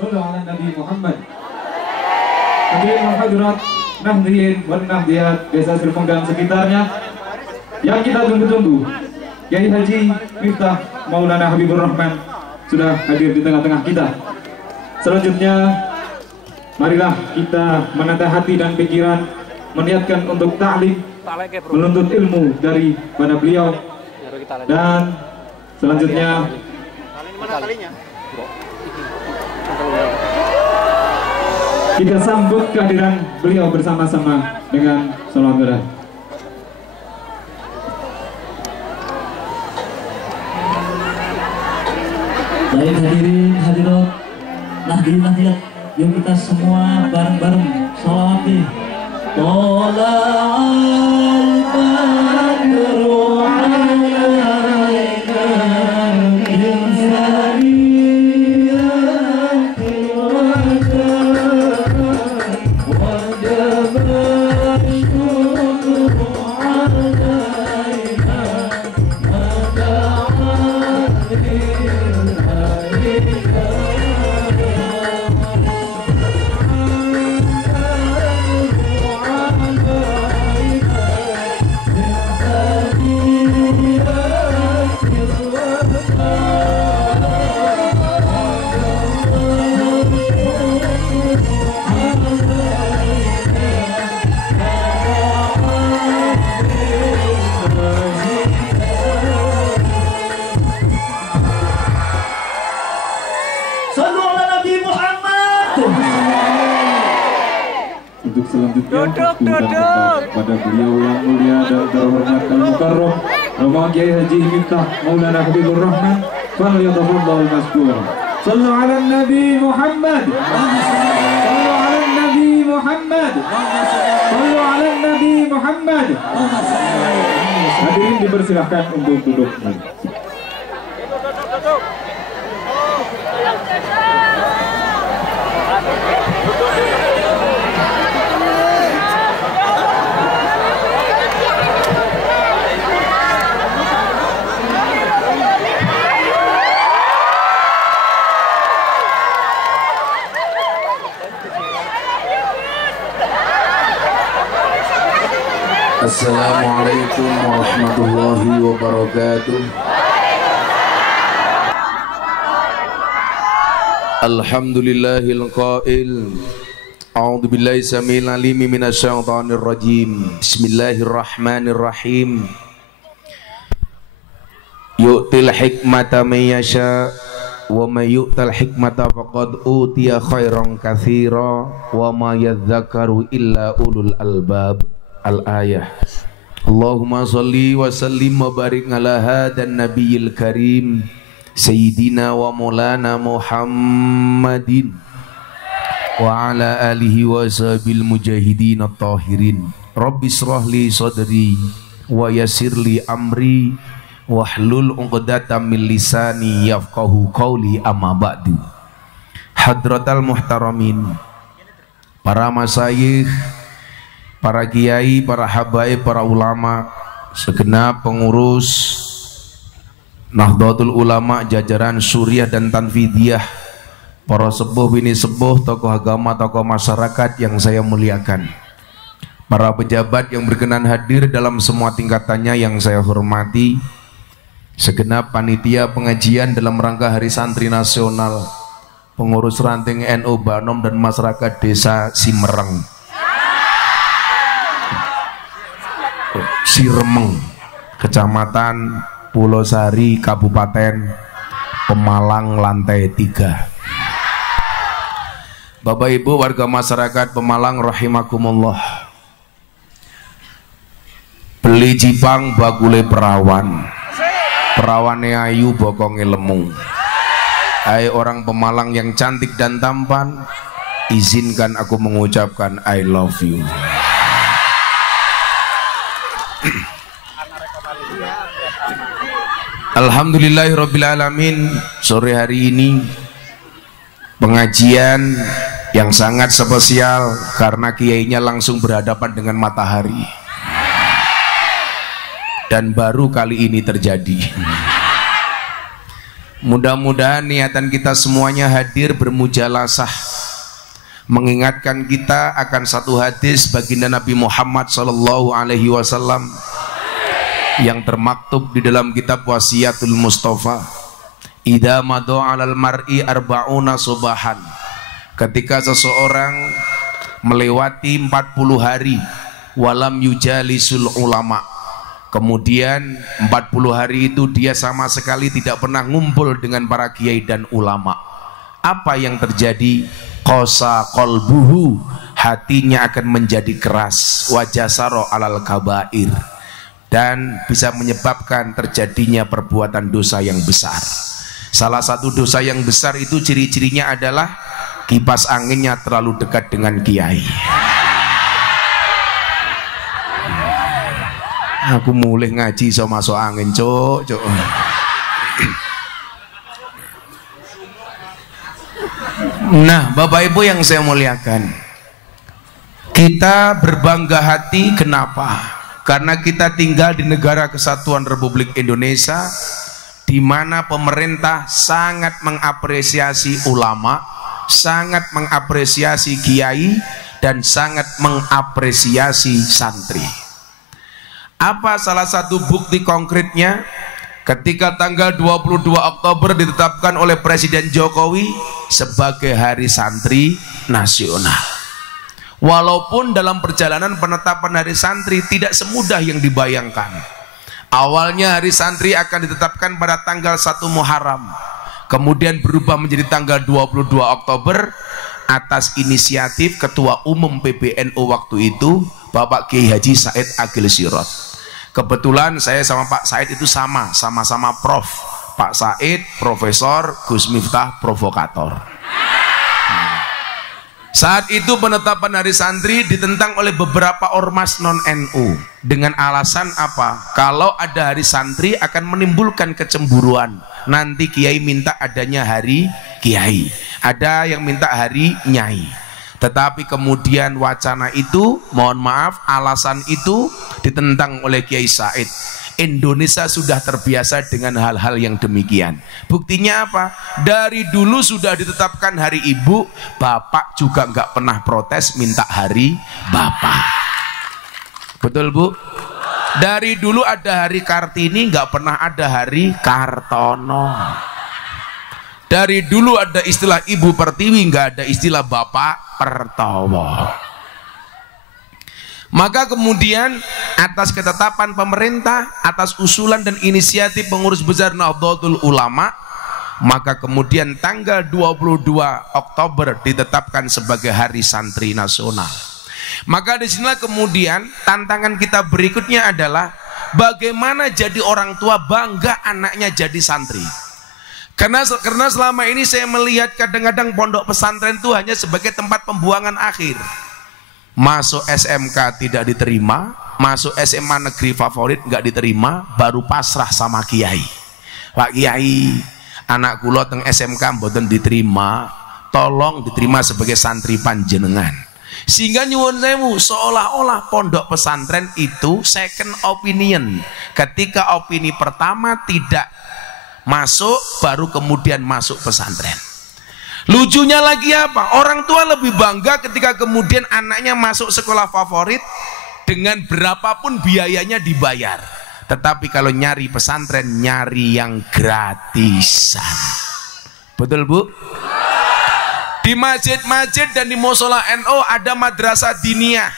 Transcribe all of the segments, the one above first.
Sallu ala Nabi Muhammad. Hadirin wa hadirat, Nahdien wan Nahdiyat, Desa Serpong dan sekitarnya yang kita tunggu-tunggu, Kiai Haji Miftah Maulana Habibur Rahman sudah hadir di tengah-tengah kita. Selanjutnya, marilah kita menata hati dan pikiran, meniatkan untuk ta'lim, menuntut ilmu dari pada beliau. Dan selanjutnya kita sambut kehadiran beliau bersama-sama dengan sholawat berat. Baik hadirin hadirat, Nahdien Nahdiyat, yuk kita semua bareng-bareng sholawati. Tola'al badru alaina min saniyatil wada wajaba syukru alaina Untuk selanjutnya pada beliau yang mulia dan terhormat Al-Mukarram Bapak Kiai Haji Miftah Maulana Habibur Rahman, falyatafadhal mashkura. Sallu ala Nabi Muhammad. Sallu ala Nabi Muhammad. Sallu ala Nabi Muhammad. Hadirin dipersilahkan untuk duduk. Assalamualaikum warahmatullahi wabarakatuh. Alhamdulillahil qail. A'udzu billahi samil alim minasyaitonir rajim. Bismillahirrahmanirrahim. Yu'til hikmata may yasha wa may yu'tal hikmata faqad utiya khairan katsira wa ma yadhakkaru illa ulul albab. Al-ayah. Allahumma sholli wa sallim wa barik ala hadan nabiyil karim sayyidina wa maulana Muhammadin wa ala alihi wa sahbil mujahidin at-tahirin. Rabbi shrah li sadri wa yassir li amri wahlul 'uqdatam min lisani yafqahu qawli, amma ba'du. Hadratal muhtaramin, para masyayikh, para kiai, para habaib, para ulama, segenap pengurus Nahdlatul Ulama jajaran Suriah dan Tanfidiyah, para sepuh bini sepuh, tokoh agama, tokoh masyarakat yang saya muliakan, para pejabat yang berkenan hadir dalam semua tingkatannya yang saya hormati, segenap panitia pengajian dalam rangka Hari Santri Nasional, pengurus ranting NU Banom dan masyarakat desa Simereng, Siremeng, Kecamatan Pulau Sari, Kabupaten Pemalang, lantai 3. Bapak Ibu warga masyarakat Pemalang rahimakumullah. Beli Jipang bakule perawan, perawane ayu bokonge lemu. Hai orang Pemalang yang cantik dan tampan, izinkan aku mengucapkan I love you. Alhamdulillahirrabbilalamin. Sore hari ini pengajian yang sangat spesial karena kiainya langsung berhadapan dengan matahari, dan baru kali ini terjadi. Mudah-mudahan niatan kita semuanya hadir bermujalasah, mengingatkan kita akan satu hadis baginda Nabi Muhammad sallallahu alaihi wasallam yang termaktub di dalam kitab Wasiatul Mustafa. Idza madha 'alal mar'i arba'una subahan. Ketika seseorang melewati 40 hari walam yujalisul ulama, kemudian 40 hari itu dia sama sekali tidak pernah ngumpul dengan para kiai dan ulama, apa yang terjadi? Qasa qalbuhu, hatinya akan menjadi keras, wajasaro alal kabair, dan bisa menyebabkan terjadinya perbuatan dosa yang besar. Salah satu dosa yang besar itu ciri-cirinya adalah kipas anginnya terlalu dekat dengan kiai. Aku mulai ngaji so masuk angin, cok. Nah, Bapak Ibu yang saya muliakan, kita berbangga hati. Kenapa? Karena kita tinggal di negara kesatuan Republik Indonesia, di mana pemerintah sangat mengapresiasi ulama, sangat mengapresiasi kiai, dan sangat mengapresiasi santri. Apa salah satu bukti konkretnya? Ketika tanggal 22 Oktober ditetapkan oleh Presiden Jokowi sebagai Hari Santri Nasional. Walaupun dalam perjalanan penetapan Hari Santri tidak semudah yang dibayangkan. Awalnya Hari Santri akan ditetapkan pada tanggal 1 Muharram, kemudian berubah menjadi tanggal 22 Oktober atas inisiatif Ketua Umum PBNU waktu itu, Bapak Kiai Haji Said Agil Sirot. Kebetulan saya sama Pak Said itu sama-sama prof. Pak Said Profesor, Gus Miftah provokator. Saat itu penetapan Hari Santri ditentang oleh beberapa ormas non-NU dengan alasan apa? Kalau ada Hari Santri akan menimbulkan kecemburuan. Nanti kiai minta adanya Hari Kiai, ada yang minta Hari Nyai. Tetapi kemudian wacana itu, mohon maaf, alasan itu ditentang oleh Kiai Said. Indonesia sudah terbiasa dengan hal-hal yang demikian. Buktinya apa? Dari dulu sudah ditetapkan Hari Ibu, Bapak juga nggak pernah protes minta Hari Bapak. Betul Bu? Dari dulu ada Hari Kartini, nggak pernah ada Hari Kartono. Dari dulu ada istilah Ibu Pertiwi, nggak ada istilah Bapak Pertowo. Maka kemudian atas ketetapan pemerintah, atas usulan dan inisiatif pengurus besar Nahdlatul Ulama, maka kemudian tanggal 22 Oktober ditetapkan sebagai Hari Santri Nasional. Maka disinilah kemudian tantangan kita berikutnya adalah bagaimana jadi orang tua bangga anaknya jadi santri. Karena selama ini saya melihat kadang-kadang pondok pesantren itu hanya sebagai tempat pembuangan akhir. Masuk SMK tidak diterima, masuk SMA negeri favorit nggak diterima, baru pasrah sama kiai. Pak Kiai, anak kula teng SMK mboten diterima, tolong diterima sebagai santri panjenengan. Sehingga nyuwun sewu, seolah-olah pondok pesantren itu second opinion. Ketika opini pertama tidak masuk, baru kemudian masuk pesantren. Lucunya lagi apa? Orang tua lebih bangga ketika kemudian anaknya masuk sekolah favorit dengan berapapun biayanya dibayar. Tetapi kalau nyari pesantren, nyari yang gratisan. Betul Bu? Di masjid-masjid dan di musola NU ada madrasah diniyah.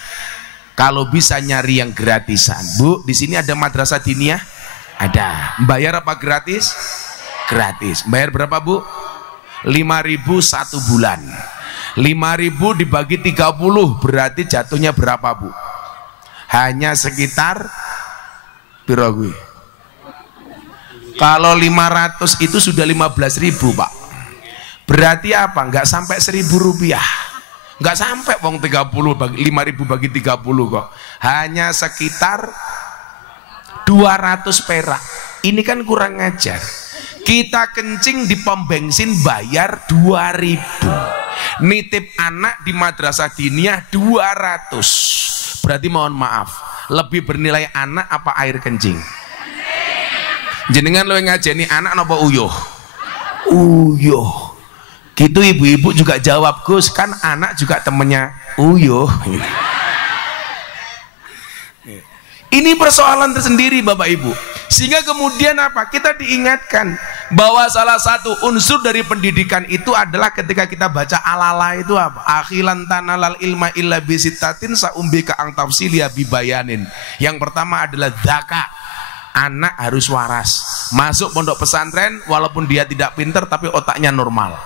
Kalau bisa nyari yang gratisan. Bu, di sini ada madrasah diniyah? Ada. Bayar apa gratis? Gratis. Bayar berapa Bu? 5.000 satu bulan. 5.000 dibagi 30 berarti jatuhnya berapa Bu? Hanya sekitar piro gue? Kalau 500 itu sudah 15.000 Pak. Berarti apa? Enggak sampai 1.000 rupiah. Enggak sampai wong 30 bagi 5.000 bagi 30 kok. Hanya sekitar 200 perak. Ini kan kurang ajar. Kita kencing di pom bensin bayar 2.000. Nitip anak di madrasah diniyah 200. Berarti mohon maaf, lebih bernilai anak apa air kencing? Jenengan lo ngajeni anak napa uyuh? Uyuh. Gitu ibu-ibu juga jawab, Gus, kan anak juga temennya uyuh. Ini persoalan tersendiri Bapak Ibu. Sehingga kemudian apa? Kita diingatkan bahwa salah satu unsur dari pendidikan itu adalah ketika kita baca alala itu apa? Akhilan tanalal ilma illa bisittatin saumbika ang tafsilia bibayanin. Yang pertama adalah zakat. Anak harus waras. Masuk pondok pesantren walaupun dia tidak pintar tapi otaknya normal.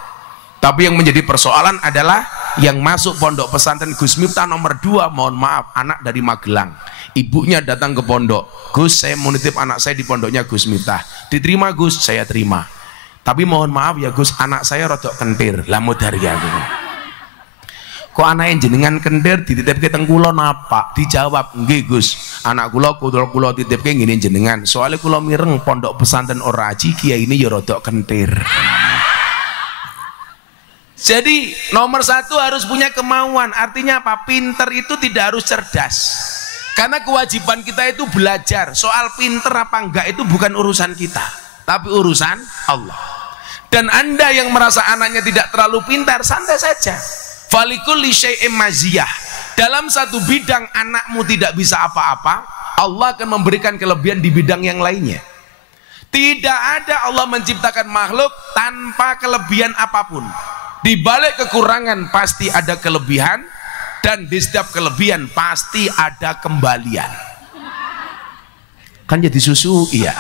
Tapi yang menjadi persoalan adalah yang masuk pondok pesantren Gus Miftah nomor 2, mohon maaf, anak dari Magelang. Ibunya datang ke pondok, Gus, saya mau nitip anak saya di pondoknya Gus Miftah. Diterima Gus, saya terima. Tapi mohon maaf ya Gus, anak saya rodok kentir. Lamut hari ya. Kok anak yang jenengan kentir dititip ke tengkulo napa? Dijawab, nggih Gus, anak kula kulo titip ke ngene jenengan. Soalnya kulo mireng pondok pesantren ora aji, kiai ini ya rodok kentir. Jadi nomor 1 harus punya kemauan. Artinya apa? Pinter itu tidak harus cerdas. Karena kewajiban kita itu belajar. Soal pinter apa enggak itu bukan urusan kita, tapi urusan Allah. Dan Anda yang merasa anaknya tidak terlalu pintar, santai saja. Falikulli syai'im maziyah. Dalam satu bidang anakmu tidak bisa apa-apa, Allah akan memberikan kelebihan di bidang yang lainnya. Tidak ada Allah menciptakan makhluk tanpa kelebihan apapun. Di balik kekurangan pasti ada kelebihan, dan di setiap kelebihan pasti ada kembalian. Kan jadi susu, iya.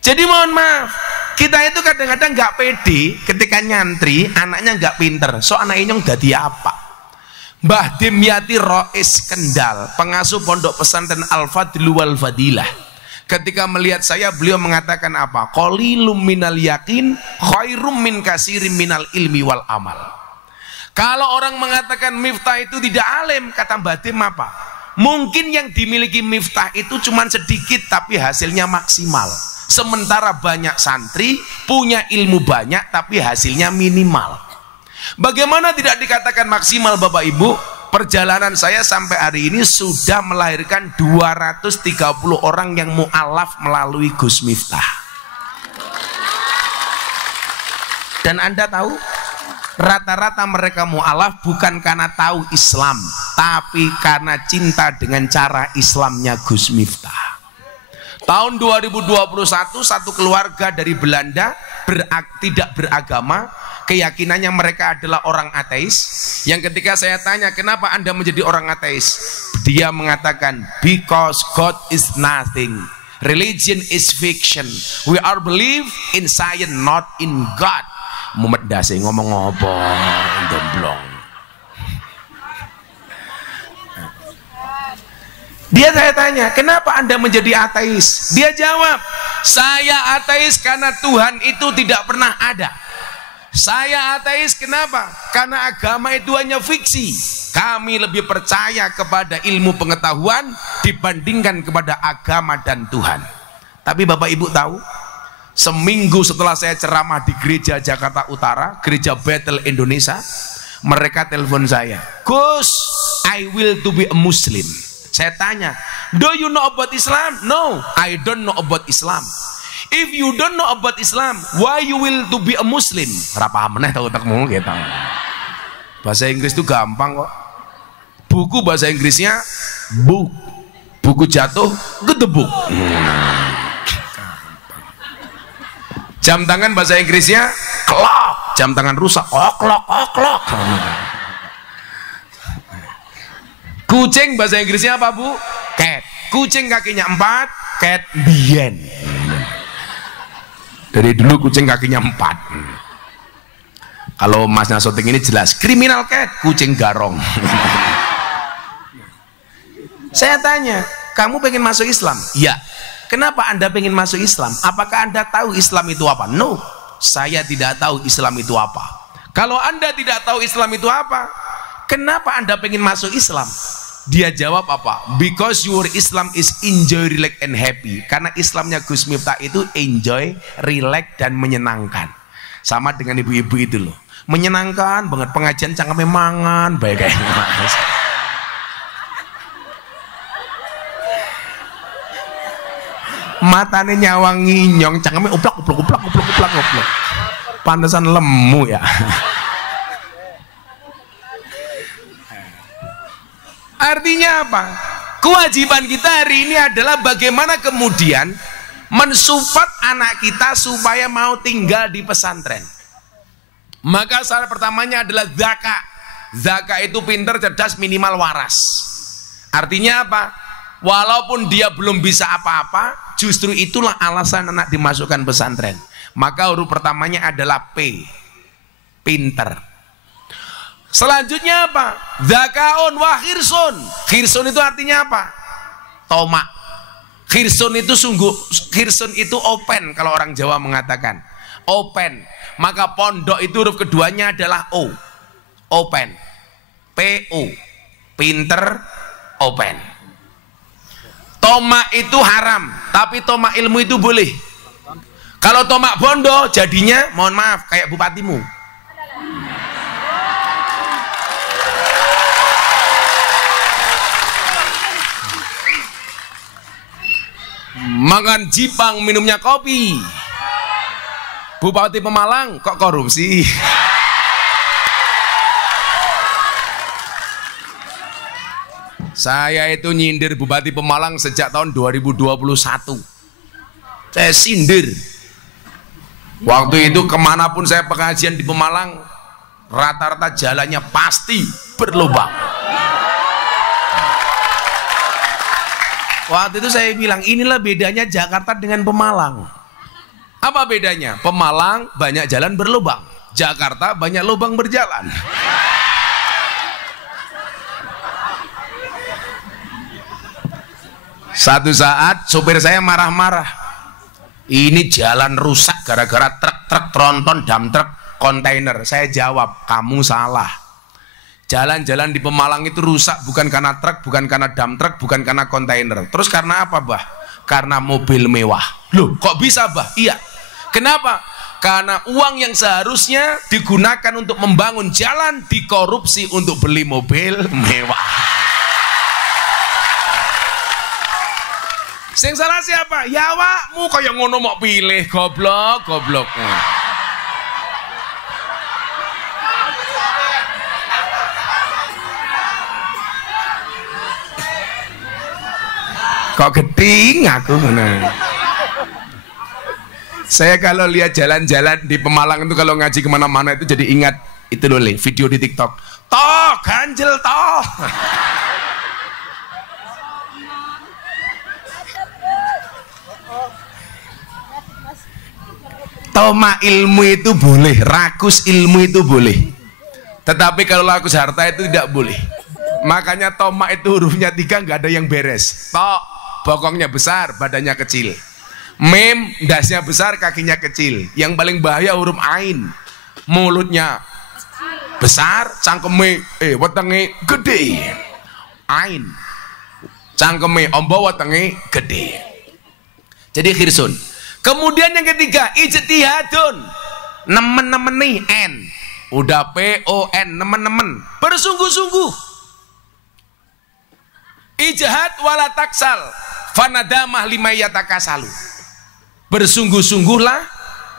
Jadi mohon maaf, kita itu kadang-kadang nggak pede ketika nyantri anaknya nggak pinter. So anaknya nyong dadi apa? Mbah Dimyati Rois Kendal, pengasuh pondok pesantren Al-Fadlu wal Fadilah. Ketika melihat saya, beliau mengatakan apa? Qalilum minal yakin khairum min kasirim minal ilmi wal amal. Kalau orang mengatakan Miftah itu tidak alim, kata Mbah Dim apa? Mungkin yang dimiliki Miftah itu cuma sedikit tapi hasilnya maksimal. Sementara banyak santri punya ilmu banyak tapi hasilnya minimal. Bagaimana tidak dikatakan maksimal Bapak Ibu? Perjalanan saya sampai hari ini sudah melahirkan 230 orang yang mu'alaf melalui Gus Miftah. Dan Anda tahu, rata-rata mereka mu'alaf bukan karena tahu Islam, tapi karena cinta dengan cara Islamnya Gus Miftah. Tahun 2021 satu keluarga dari Belanda tidak beragama, keyakinannya mereka adalah orang ateis. Yang ketika saya tanya, kenapa Anda menjadi orang ateis? Dia mengatakan, because God is nothing, religion is fiction, we are believe in science not in God. Mumet dasi ngomong apa domblong. Dia saya tanya, kenapa Anda menjadi ateis? Dia jawab, saya ateis karena Tuhan itu tidak pernah ada. Saya ateis kenapa? Karena agama itu hanya fiksi. Kami lebih percaya kepada ilmu pengetahuan dibandingkan kepada agama dan Tuhan. Tapi Bapak Ibu tahu, seminggu setelah saya ceramah di gereja Jakarta Utara, gereja Bethel Indonesia, mereka telepon saya, Gus, I will to be a Muslim. Saya tanya, do you know about Islam? No, I don't know about Islam. If you don't know about Islam, why you will to be a Muslim? Rapa meneh tahu tak mau gitu. Bahasa Inggris itu gampang kok. Buku bahasa Inggrisnya buku jatuh gedebuk. Jam tangan bahasa Inggrisnya clock. Jam tangan rusak oklok. Kucing bahasa Inggrisnya apa Bu? Cat. Kucing kakinya 4, cat bien. Dari dulu kucing kakinya 4. Kalau Masnya syuting ini jelas kriminal cat, kucing garong. Saya tanya, kamu pengen masuk Islam? Ya. Kenapa Anda pengen masuk Islam? Apakah Anda tahu Islam itu apa? No, saya tidak tahu Islam itu apa. Kalau Anda tidak tahu Islam itu apa, kenapa Anda pengen masuk Islam? Dia jawab apa? Because your Islam is enjoy, relax and happy. Karena Islamnya Gus Miftah itu enjoy, relax dan menyenangkan. Sama dengan ibu-ibu itu loh. Menyenangkan banget, pengajian cangkeme mangan baik kayak mas. Matane nyawang nginyong, cangkeme uplak. goblok. Pantesan lemu ya. Artinya apa? Kewajiban kita hari ini adalah bagaimana kemudian mensupport anak kita supaya mau tinggal di pesantren. Maka syarat pertamanya adalah zakat. Zakat itu pinter, cerdas, minimal waras. Artinya apa? Walaupun dia belum bisa apa-apa, justru itulah alasan anak dimasukkan pesantren. Maka huruf pertamanya adalah P, pinter. Selanjutnya apa? Zakaun wa khirsun. Khirsun itu artinya apa? Tomak. Khirsun itu sungguh, khirsun itu open kalau orang Jawa mengatakan. Open. Maka pondok itu huruf keduanya adalah O. Open. P-O. Pinter, open. Tomak itu haram, tapi tomak ilmu itu boleh. Kalau tomak bondo jadinya, mohon maaf, kayak bupatimu. Makan jipang, minumnya kopi. Bupati Pemalang kok korupsi. Saya itu nyindir Bupati Pemalang sejak tahun 2021. Saya sindir. Waktu itu kemanapun saya pengajian di Pemalang, rata-rata jalannya pasti berlubang. Waktu itu saya bilang, inilah bedanya Jakarta dengan Pemalang. Apa bedanya? Pemalang banyak jalan berlubang, Jakarta banyak lubang berjalan. Satu saat sopir saya marah-marah. Ini jalan rusak gara-gara truk-truk tronton, dam truk, kontainer. Saya jawab, kamu salah. Jalan-jalan di Pemalang itu rusak bukan karena truk, bukan karena dam truk, bukan karena kontainer. Terus karena apa, Bah? Karena mobil mewah. Loh, kok bisa, Bah? Iya. Kenapa? Karena uang yang seharusnya digunakan untuk membangun jalan dikorupsi untuk beli mobil mewah. Sing salah siapa? Ya awakmu kaya ngono mau pilih, goblok, goblok. Kok geding aku ngono. Saya kalau lihat jalan-jalan di Pemalang itu kalau ngaji kemana-mana itu jadi ingat itu loh, video di TikTok. Toh, ganjel toh. Toma ilmu itu boleh, rakus ilmu itu boleh. Tetapi kalau rakus harta itu tidak boleh. Makanya toma itu hurufnya 3 nggak ada yang beres. To, bokongnya besar, badannya kecil. Mem, dasnya besar, kakinya kecil. Yang paling bahaya huruf ain. Mulutnya besar, cangkeme, wetenge gede. Ain. Cangkeme ombo, wetenge gede. Jadi khirsun. Kemudian yang ketiga, ijtihadun. Nemen-nemeni, N. Udah P-O-N, nemen-nemen. Bersungguh-sungguh. Ijtihad wala taksal. Fanadamah limayatakasalu. Bersungguh-sungguhlah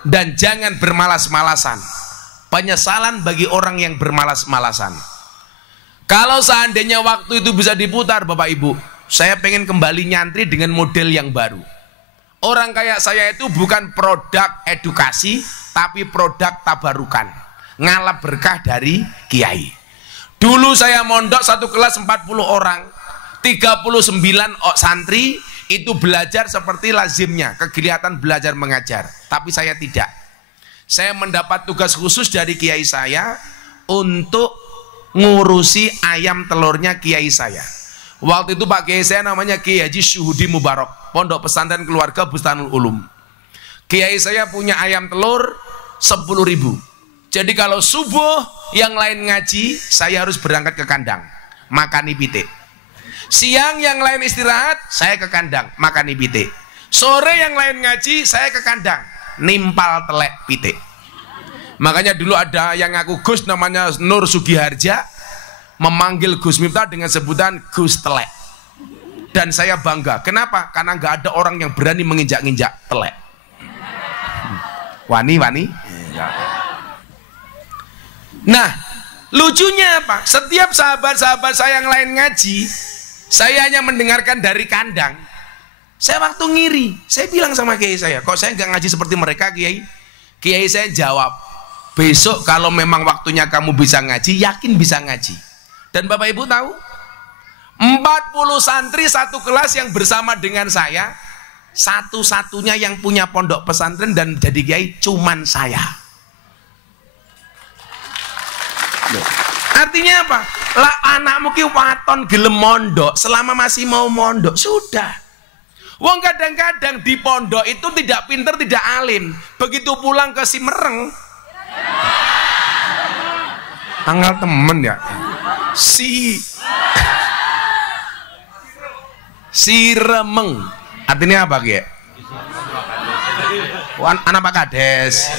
dan jangan bermalas-malasan. Penyesalan bagi orang yang bermalas-malasan. Kalau seandainya waktu itu bisa diputar, Bapak Ibu, saya pengen kembali nyantri dengan model yang baru. Orang kayak saya itu bukan produk edukasi, tapi produk tabarukan. Ngalap berkah dari kiai. Dulu saya mondok satu kelas 40 orang, 39 santri itu belajar seperti lazimnya, kegiatan belajar mengajar. Tapi saya tidak. Saya mendapat tugas khusus dari kiai saya untuk ngurusi ayam telurnya kiai saya. Waktu itu Pak Kiai saya namanya Kiai Haji Syuhudi Mubarak, Pondok Pesantren Keluarga Bustanul Ulum. Kiai saya punya ayam telur 10.000. Jadi kalau subuh yang lain ngaji, saya harus berangkat ke kandang, makani pitik. Siang yang lain istirahat, saya ke kandang, makani pitik. Sore yang lain ngaji, saya ke kandang, nimpal telek pitik. Makanya dulu ada yang ngaku Gus namanya Nur Sugiharja, memanggil Gus Miftah dengan sebutan Gus Telek. Dan saya bangga. Kenapa? Karena nggak ada orang yang berani menginjak-injak telek. Wani. Nah, lucunya apa? Setiap sahabat-sahabat saya yang lain ngaji, saya hanya mendengarkan dari kandang. Saya waktu ngiri, saya bilang sama kiai saya, kok saya nggak ngaji seperti mereka, kiai? Kiai saya jawab, besok kalau memang waktunya kamu bisa ngaji, yakin bisa ngaji. Dan Bapak Ibu tahu, 40 santri satu kelas yang bersama dengan saya, satu-satunya yang punya pondok pesantren dan jadi kiai cuman saya. Artinya apa? Lah anakmu ki waton gelem mondok, selama masih mau mondok sudah. Wong kadang-kadang di pondok itu tidak pinter, tidak alim. Begitu pulang ke Simereng, tanggal temen ya, Siremeng. Artinya apa Ki? Anak Pak Kades.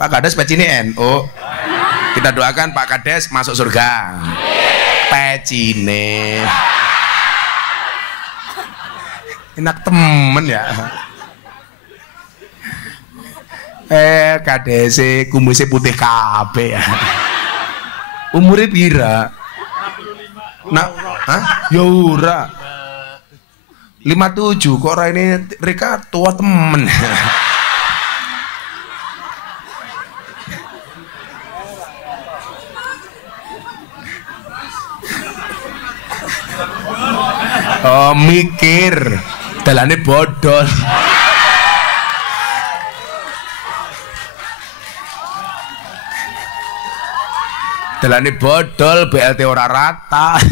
Pak Kades peci ini NU. Kita doakan Pak Kades masuk surga. Pecine. Enak temen ya. Kadese kumisnya putih kabeh ya. Umurnya pira? Nah, ya ora. 57 kok ora ini mereka tua temen. Oh, mikir dalane bodol. Dalane bodol, BLT ora rata.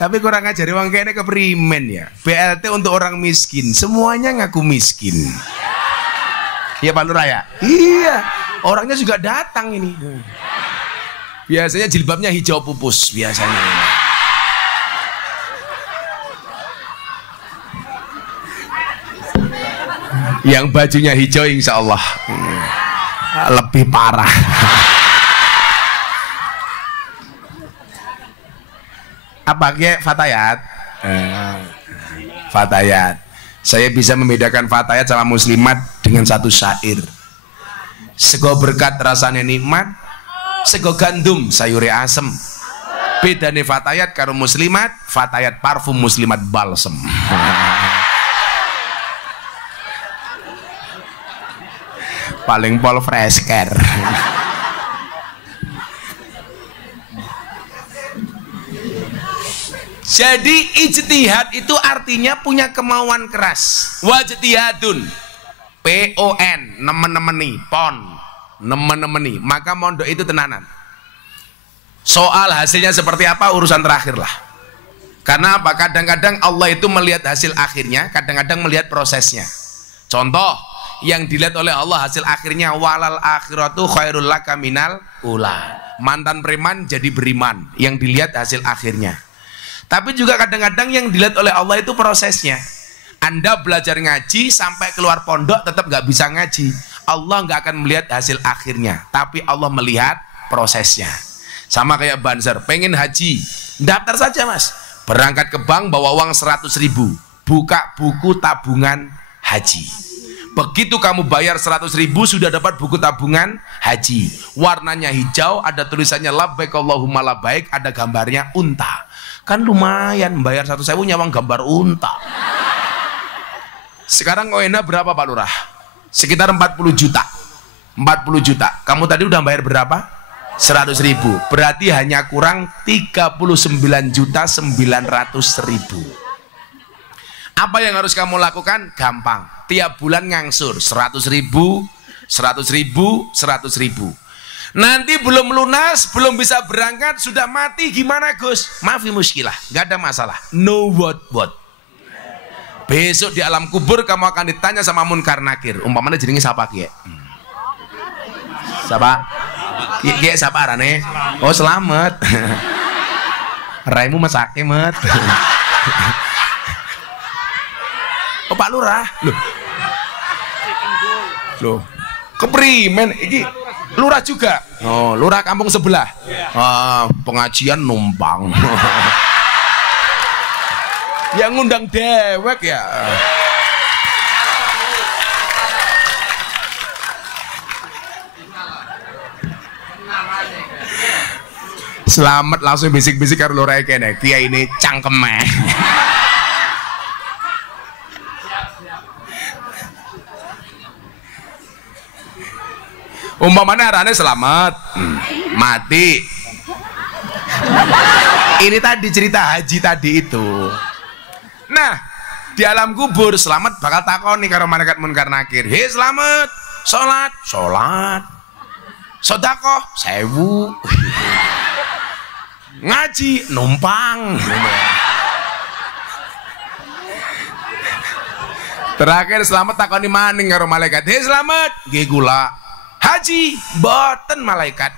Tapi kurang ngajari wong kene keprimen ya. BLT untuk orang miskin, semuanya ngaku miskin. Iya Pak Lurah ya? Iya, orangnya juga datang ini. Biasanya jilbabnya hijau pupus biasanya. Yang bajunya hijau insya Allah lebih parah. Apa ke fatayat? Fatayat. Saya bisa membedakan fatayat sama muslimat dengan satu syair. Sego berkat rasanya nikmat, sego gandum sayure asem. Bedane fatayat karo muslimat, fatayat parfum, muslimat balsem. Paling pol fresh care. Jadi ijtihad itu artinya punya kemauan keras. Wajtihadun, PON, nemen-nemeni, pon, nemen-nemeni. Maka mondok itu tenanan. Soal hasilnya seperti apa urusan terakhir lah. Karena apa? Kadang-kadang Allah itu melihat hasil akhirnya, kadang-kadang melihat prosesnya. Contoh yang dilihat oleh Allah hasil akhirnya, walal akhiratu khairul laka minal ula. Mantan preman jadi beriman, yang dilihat hasil akhirnya. Tapi juga kadang-kadang yang dilihat oleh Allah itu prosesnya. Anda belajar ngaji sampai keluar pondok tetap nggak bisa ngaji. Allah nggak akan melihat hasil akhirnya, tapi Allah melihat prosesnya. Sama kayak banser, pengen haji, daftar saja mas. Berangkat ke bank bawa uang 100.000, buka buku tabungan haji. Begitu kamu bayar 100.000 sudah dapat buku tabungan haji. Warnanya hijau, ada tulisannya labbaik Allahumma labbaik, ada gambarnya unta. Kan lumayan bayar 100.000 nyawang gambar unta. Sekarang koinnya berapa Pak Lurah? Sekitar 40 juta. 40 juta. Kamu tadi udah bayar berapa? 100.000. Berarti hanya kurang 39.900.000. Apa yang harus kamu lakukan? Gampang. Tiap bulan ngangsur 100.000, 100.000, 100.000. Nanti belum lunas, belum bisa berangkat, sudah mati gimana Gus? Maafi muskilah, gak ada masalah. No what. Besok di alam kubur kamu akan ditanya sama munkar nakir. Umpamanya jenenge siapa Ki? Siapa? Ki siapa arane? Oh selamat. Raimu masake met. Oh Pak Lurah. Loh. Keprimen iki lurah juga. Oh, lurah kampung sebelah. Pengajian numpang. Yang ngundang dewek ya. Selamat langsung bisik-bisik karo lore kene. Kiai ini cangkeme. Umpamanya arane selamat, mati. Ini tadi cerita haji tadi itu. Nah, di alam kubur selamat bakal takoni karo malaikat munkar nakir. Hei selamat, sholat, sedekah 1000, ngaji numpang. Terakhir selamat takoni maning karo malaikat. Hei selamat, nggih kula haji, boten malaikat.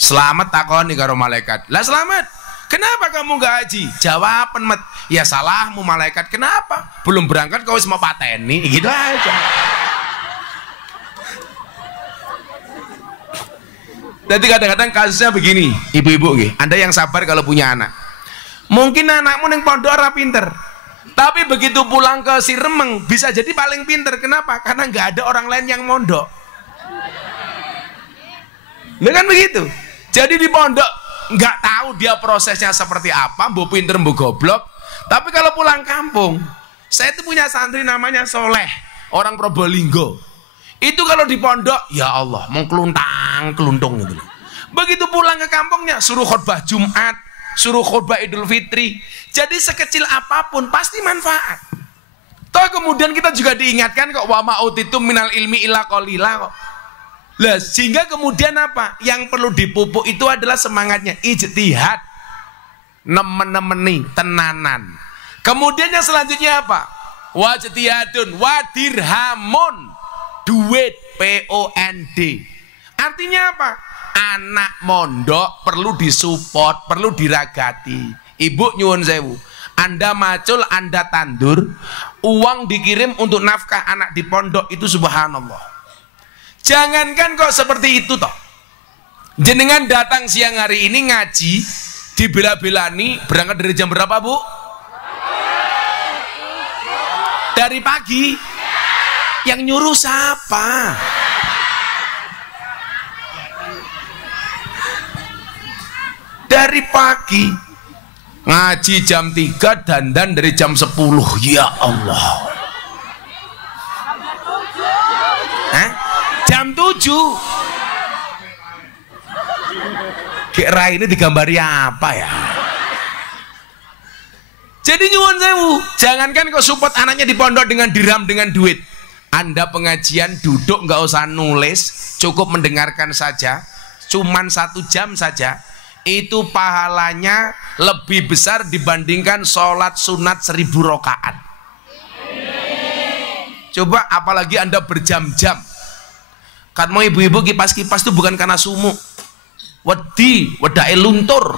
Selamat takoni karo malaikat. Lah selamat, kenapa kamu gak haji? Jawaban met, ya salahmu malaikat. Kenapa? Belum berangkat kau wis mau pateni, gitu aja. Jadi kadang-kadang kasusnya begini, ibu-ibu nggih, Anda yang sabar kalau punya anak. Mungkin anakmu ning pondok ora pinter, tapi begitu pulang ke Siremeng bisa jadi paling pinter. Kenapa? Karena nggak ada orang lain yang mondok. Nah kan begitu. Jadi di pondok nggak tahu dia prosesnya seperti apa, mbok pinter mbok goblok. Tapi kalau pulang kampung, saya itu punya santri namanya Soleh, orang Probolinggo. Itu kalau di pondok, ya Allah, mau keluntung gitu. Begitu pulang ke kampungnya, suruh khutbah Jumat, suruh khutbah Idul Fitri. Jadi sekecil apapun pasti manfaat. Toh kemudian kita juga diingatkan kok, wa ma utitum minal ilmi illa qalila kok. Lah sehingga kemudian apa? Yang perlu dipupuk itu adalah semangatnya ijtihad, nemen-nemeni, tenanan. Kemudian yang selanjutnya apa? Wajtihadun, wadirhamun, duit, POND. Artinya apa? Anak mondok perlu disupport, perlu diragati. Ibu nyuwun sewu, Anda macul, Anda tandur, uang dikirim untuk nafkah anak di pondok itu subhanallah. Jangankan kok seperti itu toh. Jenengan datang siang hari ini ngaji, dibela-belani, berangkat dari jam berapa Bu? Dari pagi. Yang nyuruh siapa? Dari pagi. Ngaji jam 3, dandan dari jam 10. Ya Allah. Hah? Jam 7. Kira ini digambari apa ya? Jadi nyuwun sewu, jangankan kau support anaknya di pondok dengan dirham, dengan duit. Anda pengajian duduk nggak usah nulis, cukup mendengarkan saja, cuman 1 jam saja, itu pahalanya lebih besar dibandingkan sholat sunat 1000 rakaat. Coba apalagi Anda berjam-jam. Kan mau ibu-ibu kipas-kipas itu bukan karena sumuk, wedi, wedake luntur.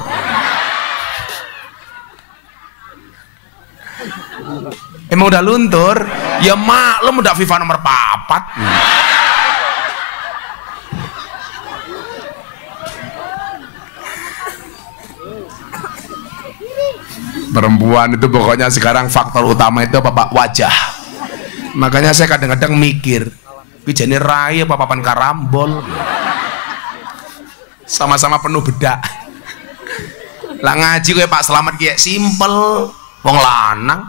Emang udah luntur, ya maklum udah FIFA nomor 4. Perempuan itu pokoknya sekarang faktor utama itu apa Pak? Wajah. Makanya saya kadang-kadang mikir, bijane rai apa papan karambol, sama-sama penuh bedak. Lah ngaji kayak Pak Slamet kayak simpel, wong lanang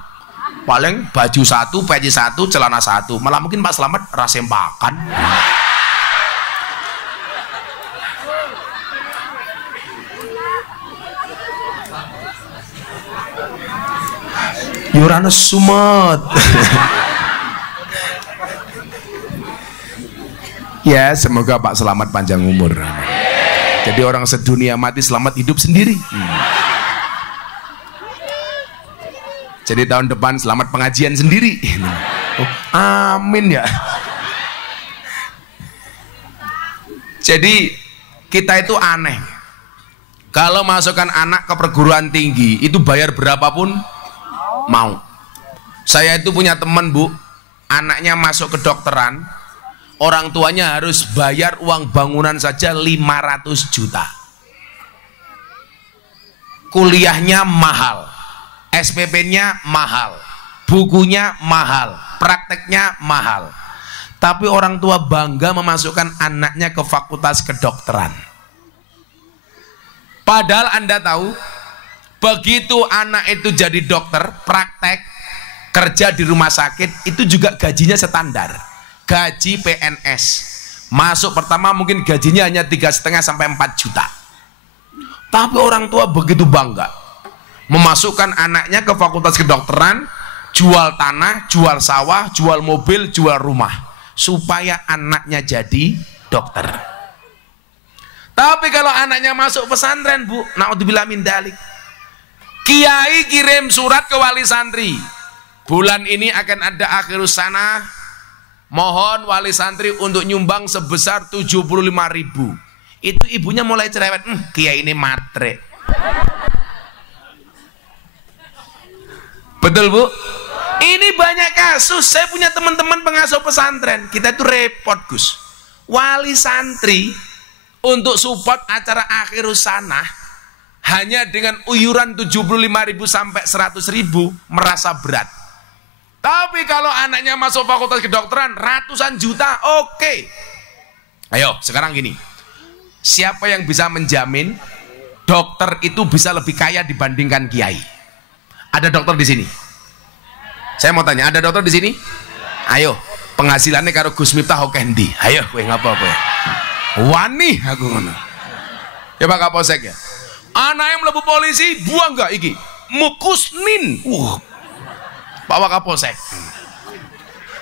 paling baju 1, peci 1, celana 1, malah mungkin Pak Slamet rasempakan. Yurana sumet. Ya semoga Pak Slamet panjang umur. Jadi orang sedunia mati selamat hidup sendiri. Jadi tahun depan selamat pengajian sendiri. Oh, amin ya. Jadi kita itu aneh. Kalau masukkan anak ke perguruan tinggi itu bayar berapapun mau. Saya itu punya teman Bu, anaknya masuk kedokteran, orang tuanya harus bayar uang bangunan saja 500 juta. Kuliahnya mahal. SPP-nya mahal, bukunya mahal, prakteknya mahal. Tapi orang tua bangga memasukkan anaknya ke fakultas kedokteran. Padahal Anda tahu, begitu anak itu jadi dokter, praktek, kerja di rumah sakit, itu juga gajinya standar. Gaji PNS. Masuk pertama mungkin gajinya hanya 3,5 sampai 4 juta. Tapi orang tua begitu bangga memasukkan anaknya ke fakultas kedokteran, jual tanah, jual sawah, jual mobil, jual rumah, supaya anaknya jadi dokter. Tapi kalau anaknya masuk pesantren, Bu, naudzubillah min dzalik, kiai kirim surat ke wali santri, bulan ini akan ada akhirus sana, mohon wali santri untuk nyumbang sebesar 75.000. Itu ibunya mulai cerewet, kiai ini matre. Betul, Bu? Ini banyak kasus. Saya punya teman-teman pengasuh pesantren, kita itu repot, Gus. Wali santri untuk support acara akhirus sana hanya dengan uyuran 75.000 sampai 100.000 merasa berat. Tapi kalau anaknya masuk fakultas kedokteran ratusan juta, oke. Ayo, sekarang gini. Siapa yang bisa menjamin dokter itu bisa lebih kaya dibandingkan kiai? Ada dokter di sini? Saya mau tanya, ada dokter di sini? Ayo, penghasilannya karo Gus Miftah Hokendi. Ayo, kowe ngapa kowe? Wani aku ngono. Ya Pak Kapolsek ya. Anaknya mlebu polisi, buang enggak iki? Mukusnin. Pak Kapolsek.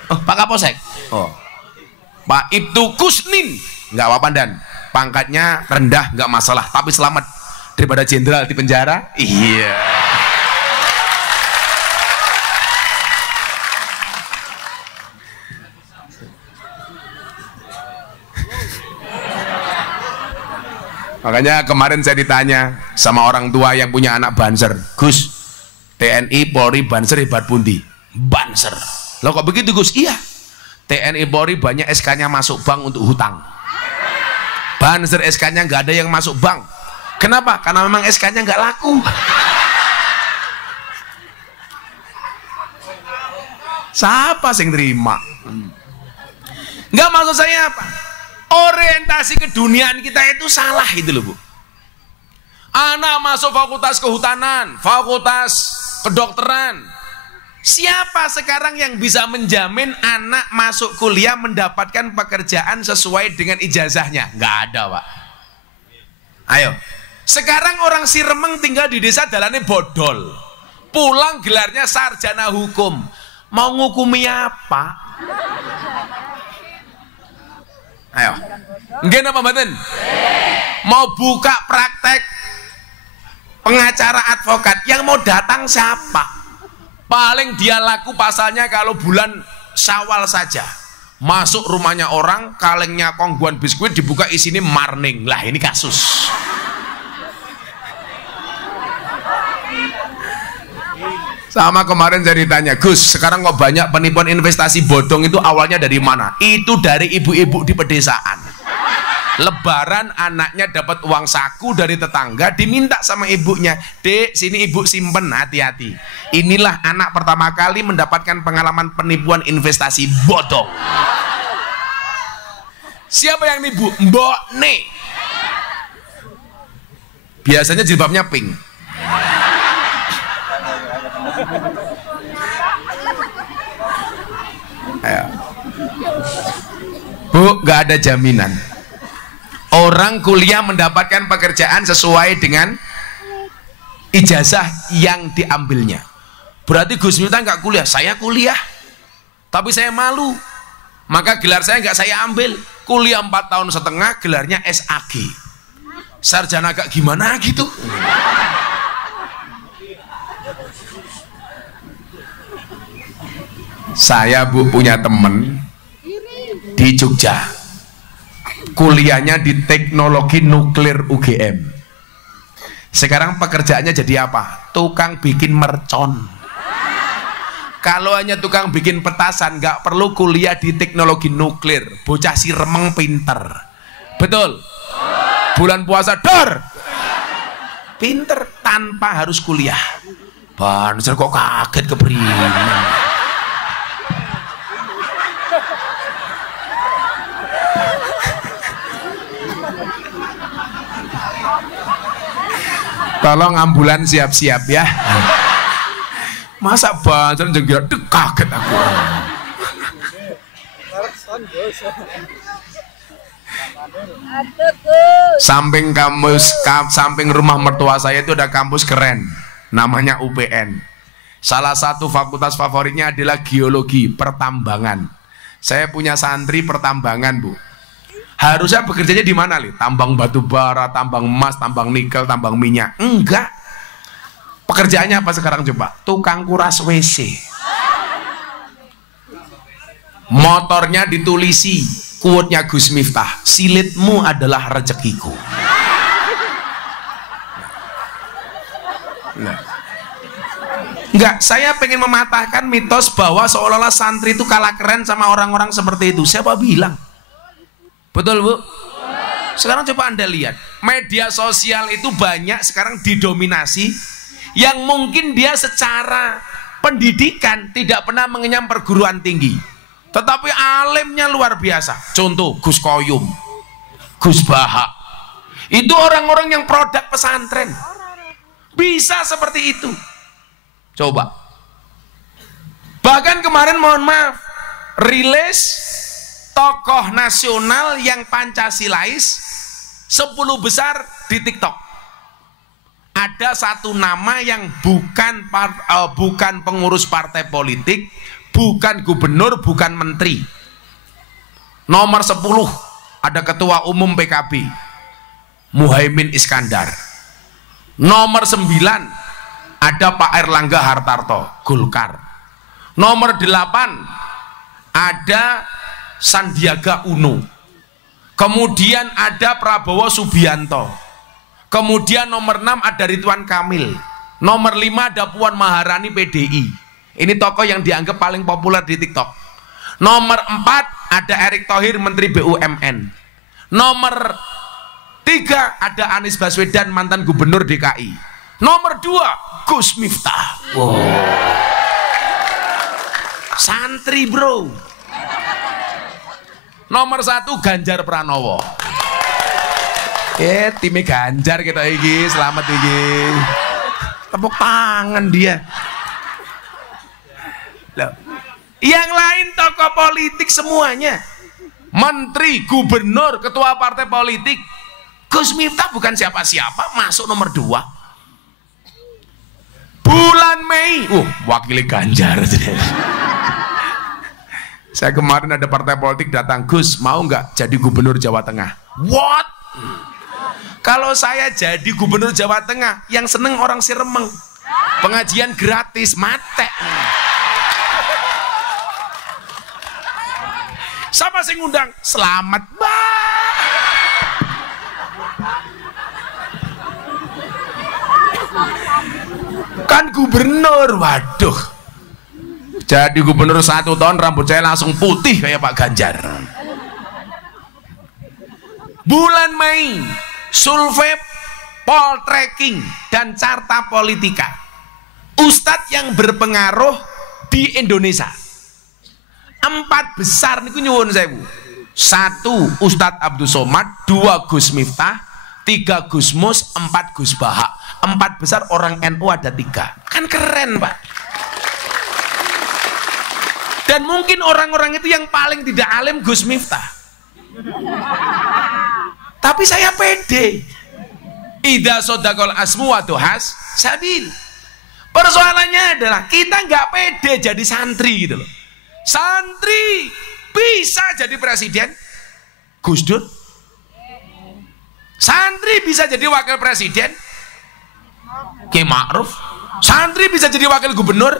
Oh, Pak Kapolsek. Oh. Pak Ibtu Kusnin. Enggak apa-apa Dan. Pangkatnya rendah enggak masalah, tapi selamat daripada jenderal di penjara. Iya. Makanya kemarin saya ditanya sama orang tua yang punya anak Banser, Gus, TNI Polri Banser hebat pundi? Banser. Loh kok begitu Gus? Iya. TNI Polri banyak SK-nya masuk bank untuk hutang. Banser SK-nya nggak ada yang masuk bank. Kenapa? Karena memang SK-nya nggak laku. Siapa yang terima? Nggak, maksud saya apa? Orientasi keduniaan kita itu salah itu loh, Bu. Anak masuk fakultas kehutanan, fakultas kedokteran. Siapa sekarang yang bisa menjamin anak masuk kuliah mendapatkan pekerjaan sesuai dengan ijazahnya? Nggak ada, Pak. Ayo. Sekarang orang Siremeng tinggal di desa jalannya bodol. Pulang gelarnya sarjana hukum. Mau ngukumi apa? Ayo. Nggih napa mboten? Mau buka praktek pengacara advokat, yang mau datang siapa? Paling dia laku pasalnya kalau bulan Syawal saja. Masuk rumahnya orang, kalengnya kongguan biskuit dibuka isinya marning. Lah ini kasus. Sama kemarin saya ditanya, Gus, sekarang kok banyak penipuan investasi bodong, itu awalnya dari mana? Itu dari ibu-ibu di pedesaan. Lebaran anaknya dapat uang saku dari tetangga, diminta sama ibunya, Dek, sini ibu simpen, hati-hati. Inilah anak pertama kali mendapatkan pengalaman penipuan investasi bodong. Siapa yang nipu? Mbok Ne. Biasanya jilbabnya pink. Ayo. Bu, nggak ada jaminan orang kuliah mendapatkan pekerjaan sesuai dengan ijazah yang diambilnya. Berarti Gus Miftah nggak kuliah, saya kuliah, tapi saya malu, maka gelar saya nggak saya ambil. Kuliah 4 tahun setengah, gelarnya SAG, sarjana agak gimana gitu. Saya, Bu, punya temen di Jogja, kuliahnya di teknologi nuklir UGM. Sekarang pekerjaannya jadi apa? Tukang bikin mercon. Kalau hanya tukang bikin petasan, nggak perlu kuliah di teknologi nuklir. Bocah Siremeng pinter. Betul? Bulan puasa dor, pinter tanpa harus kuliah. Banser kok kaget keprimen. Tolong ambulan siap-siap ya. Masa banser jenggira kaget aku. Samping samping rumah mertua saya itu ada kampus keren, namanya UPN. Salah satu fakultas favoritnya adalah geologi, pertambangan. Saya punya santri pertambangan, Bu. Harusnya bekerjanya di mana, Li? Tambang batu bara, tambang emas, tambang nikel, tambang minyak. Enggak. Pekerjaannya apa sekarang coba? Tukang kuras WC. Motornya ditulisi quote-nya Gus Miftah, silitmu adalah rezekiku. Nah. Enggak, saya pengen mematahkan mitos bahwa seolah-olah santri itu kalah keren sama orang-orang seperti itu. Siapa bilang? Betul, Bu? Sekarang coba Anda lihat, media sosial itu banyak sekarang didominasi yang mungkin dia secara pendidikan tidak pernah mengenyam perguruan tinggi, tetapi alimnya luar biasa. Contoh Gus Koyum, Gus Baha, itu orang-orang yang produk pesantren, bisa seperti itu. Coba, bahkan kemarin mohon maaf, rilis tokoh nasional yang Pancasilais 10 besar di TikTok. Ada satu nama yang bukan pengurus partai politik, bukan gubernur, bukan menteri. Nomor 10 ada ketua umum PKB Muhaimin Iskandar. Nomor 9 ada Pak Erlangga Hartarto Golkar. Nomor 8 ada Sandiaga Uno. Kemudian ada Prabowo Subianto. Kemudian nomor 6 ada Ridwan Kamil. Nomor 5 ada Puan Maharani PDI. Ini tokoh yang dianggap paling populer di TikTok. Nomor 4 ada Erick Thohir Menteri BUMN. Nomor 3 ada Anies Baswedan mantan gubernur DKI. Nomor 2 Gus Miftah. Wow. Santri, bro. Nomor 1 Ganjar Pranowo. Timnya Ganjar kita iki, selamat iki. Tepuk tangan dia. Loh. Yang lain tokoh politik semuanya. Menteri, gubernur, ketua partai politik. Gus Miftah bukan siapa-siapa, masuk nomor 2. Bulan Mei, wakili Ganjar. Saya kemarin ada partai politik datang, Gus mau nggak jadi gubernur Jawa Tengah? What? Kalau saya jadi gubernur Jawa Tengah, yang seneng orang Siremeng, pengajian gratis, mate. Siapa sih ngundang? Selamat kan gubernur, waduh. Jadi gubernur 1 tahun rambut saya langsung putih kayak Pak Ganjar. Bulan Mei, survei Poltreking dan Carta Politika, ustadz yang berpengaruh di Indonesia 4 besar niku nyuwun sewu. 1 Ustadz Abdul Somad, 2 Gus Miftah, 3 Gus Mus, 4 Gus Baha. 4 besar orang NU ada 3. Kan keren, Pak. Dan mungkin orang-orang itu yang paling tidak alim Gus Miftah. Tapi saya pede. Idza sodaqal asmu wa tuhas sabil. Persoalannya adalah kita nggak pede jadi santri gitu loh. Santri bisa jadi presiden, Gus Dur. Santri bisa jadi wakil presiden, Ki Ma'ruf. Santri bisa jadi wakil gubernur,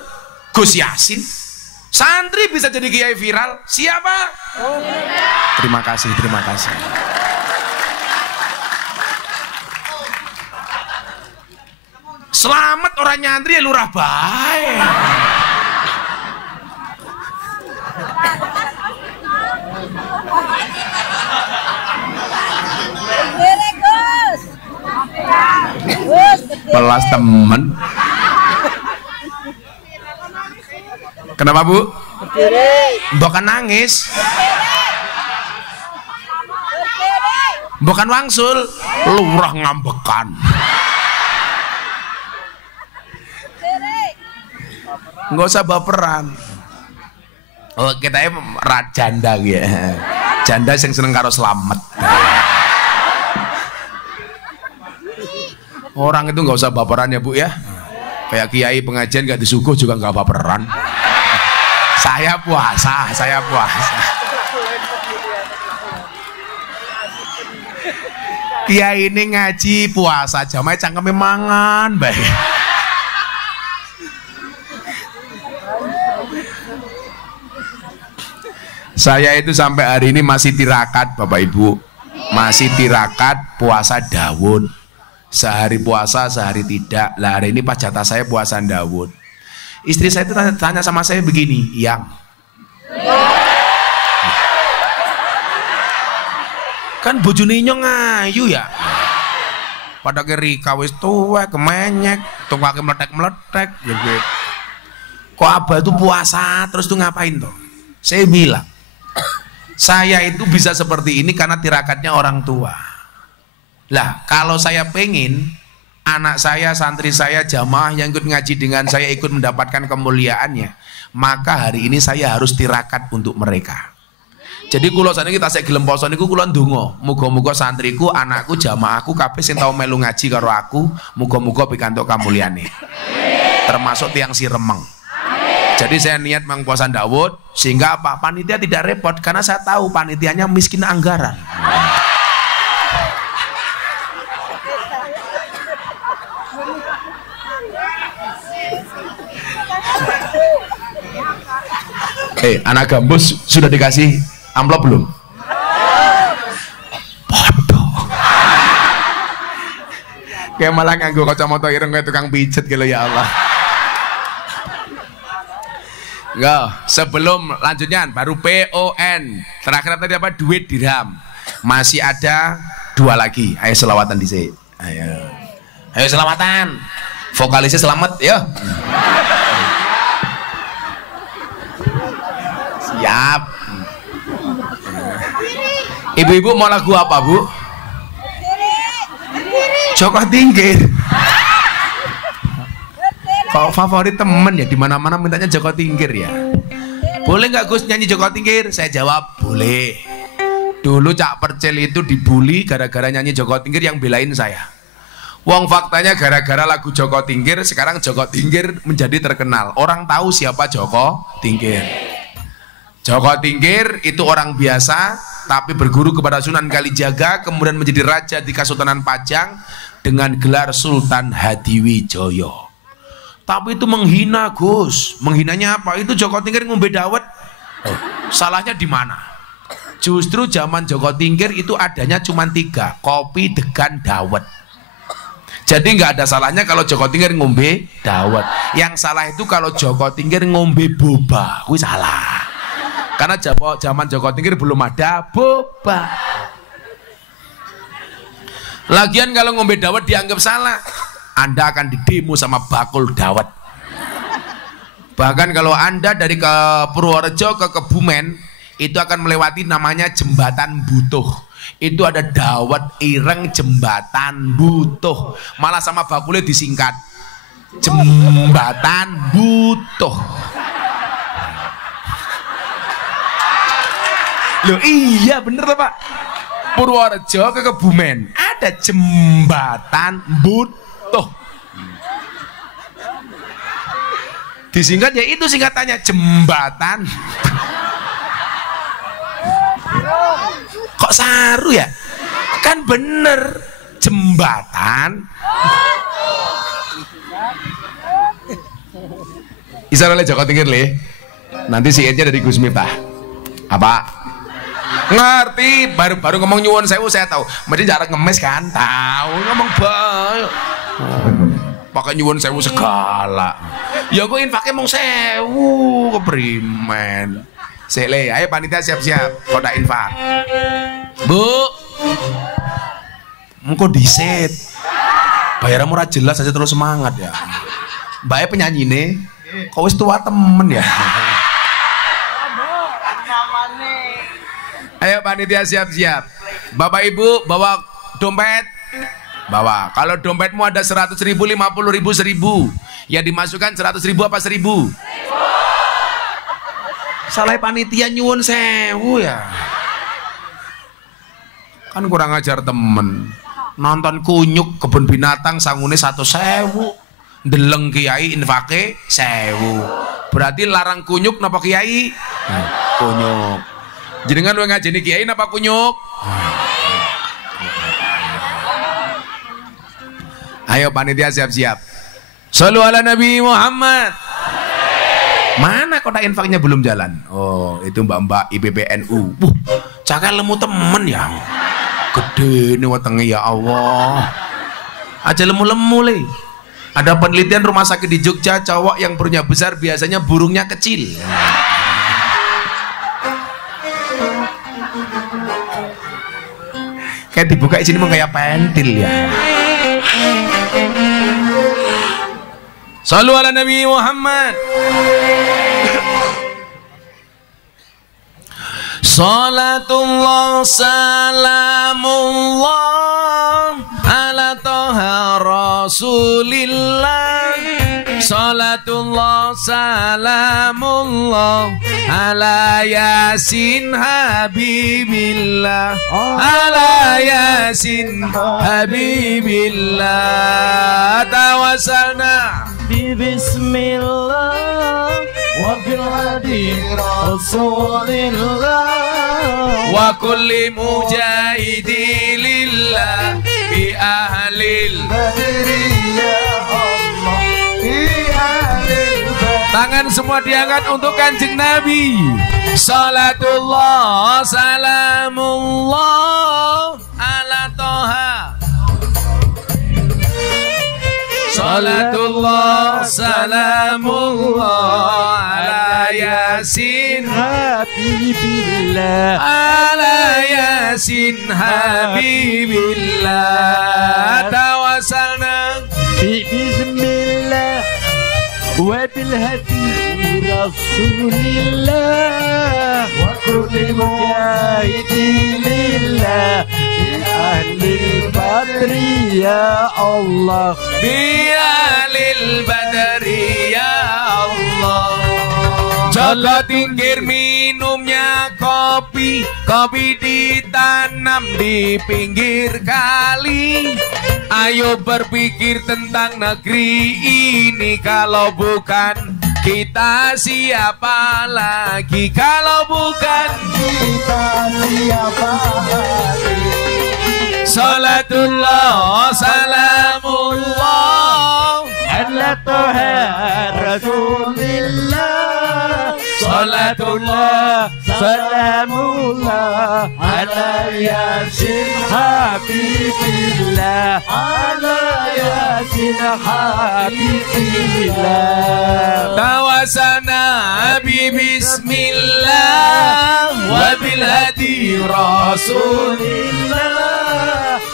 Gus Yasin. Santri bisa jadi kiai viral, siapa? Terima kasih, terima kasih. Selamat orang nyantri ya lurah baik. Pelas temen. Kenapa Bu? Bukan nangis. Bukan wangsul, lurah ngambekan. Nggak usah baperan. Oh, kita janda ya. Janda yang seneng karo selamat. Orang itu nggak usah baperan ya Bu ya. Kayak kiai pengajian nggak disuguh juga nggak baperan. Saya puasa. Kiai ini ngaji puasa jamaah cangkeme mangan baik. Saya itu sampai hari ini masih tirakat Bapak Ibu. Masih tirakat puasa Daud. Sehari puasa, sehari tidak. Lah hari ini pas jatah saya puasa Daud. Istri saya itu tanya sama saya begini, Yang kan bojone nyong ayu ya. Pada kiri kawis tuwek kemenyek, tungkake meletek-meletek gitu. Kok abah itu puasa terus tuh ngapain tuh? Saya bilang, saya itu bisa seperti ini karena tirakatnya orang tua. Lah, kalau saya pengen anak saya, santri saya, jamaah yang ikut ngaji dengan saya ikut mendapatkan kemuliaannya, maka hari ini saya harus tirakat untuk mereka. Jadi kula saniki tasik gelem poso niku kula ndonga, muga-muga santriku, anakku, jamaahku kabeh sing tau melu ngaji karo aku, muga-muga pikantuk kamulyane. Termasuk tiang si remeng. Jadi saya niat mengpuasa Daud sehingga apa? Panitia tidak repot karena saya tahu panitianya miskin anggaran. Anak gambus sudah dikasih amplop belum? Bodoh. Kayak malah nganggo kacamata ireng kayak tukang pijet gitu ya Allah. Enggak, sebelum lanjutnya baru PON. Terakhir tadi apa? Duit dirham. Masih ada 2 lagi. Ayo selawatan di sini. Ayo selawatan. Vokalisnya selamat ya. Siap. Ibu-ibu mau lagu apa Bu? Joko Tingkir. Kalau favorit temen ya dimana-mana mintanya Joko Tingkir ya. Boleh nggak Gus nyanyi Joko Tingkir? Saya jawab boleh. Dulu Cak Percil itu dibully gara-gara nyanyi Joko Tingkir yang belain saya. Wong faktanya gara-gara lagu Joko Tingkir sekarang Joko Tingkir menjadi terkenal. Orang tahu siapa Joko Tingkir. Joko Tingkir itu orang biasa tapi berguru kepada Sunan Kalijaga, kemudian menjadi raja di Kesultanan Pajang dengan gelar Sultan Hadiwijoyo. Tapi itu menghina Gus. Menghinanya apa? Itu Joko Tingkir ngombe dawet. Salahnya di mana? Justru zaman Joko Tingkir itu adanya cuma 3, kopi, degan, dawet. Jadi nggak ada salahnya kalau Joko Tingkir ngombe dawet. Yang salah itu kalau Joko Tingkir ngombe boba. Wih salah. Karena zaman Joko Tingkir belum ada boba. Lagian kalau ngombe dawet dianggap salah, Anda akan didemo sama bakul dawet. Bahkan kalau Anda dari ke Purworejo ke Kebumen, itu akan melewati namanya Jembatan Butuh. Itu ada dawet ireng Jembatan Butuh. Malah sama bakulnya disingkat Jembatan Butuh. Loh iya bener Pak. Purworejo ke Kebumen ada Jembatan Butuh. Disingkat ya itu singkatannya Jembatan. Kok saru ya? Kan bener jembatan. Isa oleh Joko Tingkir le. Nanti siatnya dari Gus Miftah. Apa? Ngerti, baru ngomong nyuwun sewu saya tahu. Mesti jarak ngemis kan? Tahu ngomong banyak. Pakai nyuwun sewu segala. Ya gue infaknya mau sewu keprimen. Sele, ayo panitia siap-siap koda infak. Bu, engko diset. Bayaran murah jelas aja terus semangat ya. Mbaknya penyanyi nih. Kok wis tua temen ya? Ayo panitia siap-siap. Bapak Ibu bawa dompet. Bawa. Kalau dompetmu ada 100.000, 50.000, 1.000, ya dimasukkan 100.000 apa 1.000? Salah panitia nyuwun sewu ya. Kan kurang ajar temen. Nonton kunyuk kebun binatang sangune 100.000. Deleng kiai infake 1.000. Berarti larang kunyuk napa kiai? Kunyuk. Jenengan lu ngajeni kiai napa kunyuk? Ayo panitia siap-siap. Shallu ala Nabi Muhammad. Mana kotak infaknya belum jalan? Oh, itu mbak-mbak IPPNU. Cakal lemu temen ya. Gede nih wetenge ya Allah. Aja lemu-lemu le. Ada penelitian rumah sakit di Jogja, cowok yang perutnya besar biasanya burungnya kecil. Kayak dibuka di sini mau kayak pentil ya. Shallu ala Nabi Muhammad. Salatullah salamullah ala toha rasulillah. Salatullah salamullah ala yasin habibillah. Ala yasin habibillah. Tawassalna bismillah wa bil hadi rasulillah wa kulli mujahidi lillah bi ahlil badriyah Allah bi ahlil. Tangan semua diangkat untuk Kanjeng Nabi. Salatullah salamullah ala toha. Salatullah salamullah ala yasin habibillah. Ala yasin habibillah. Tawassalna bismillah wa bil hadi rasulillah wa kulli mujahidin lillah bi ahlil badri ya Allah. Bi ahlil badri ya Allah. Jaga tingkir minumnya kopi. Kopi ditanam di pinggir kali. Ayo berpikir tentang negeri ini. Kalau bukan kita siapa lagi? Kalau bukan kita siapa lagi? Salatullah salamullah ala toha rasulillah. Salatullah salamullah ala yasin habibillah. Ala yasin habibillah. Tawasana bi bismillah wa bil hadi rasulillah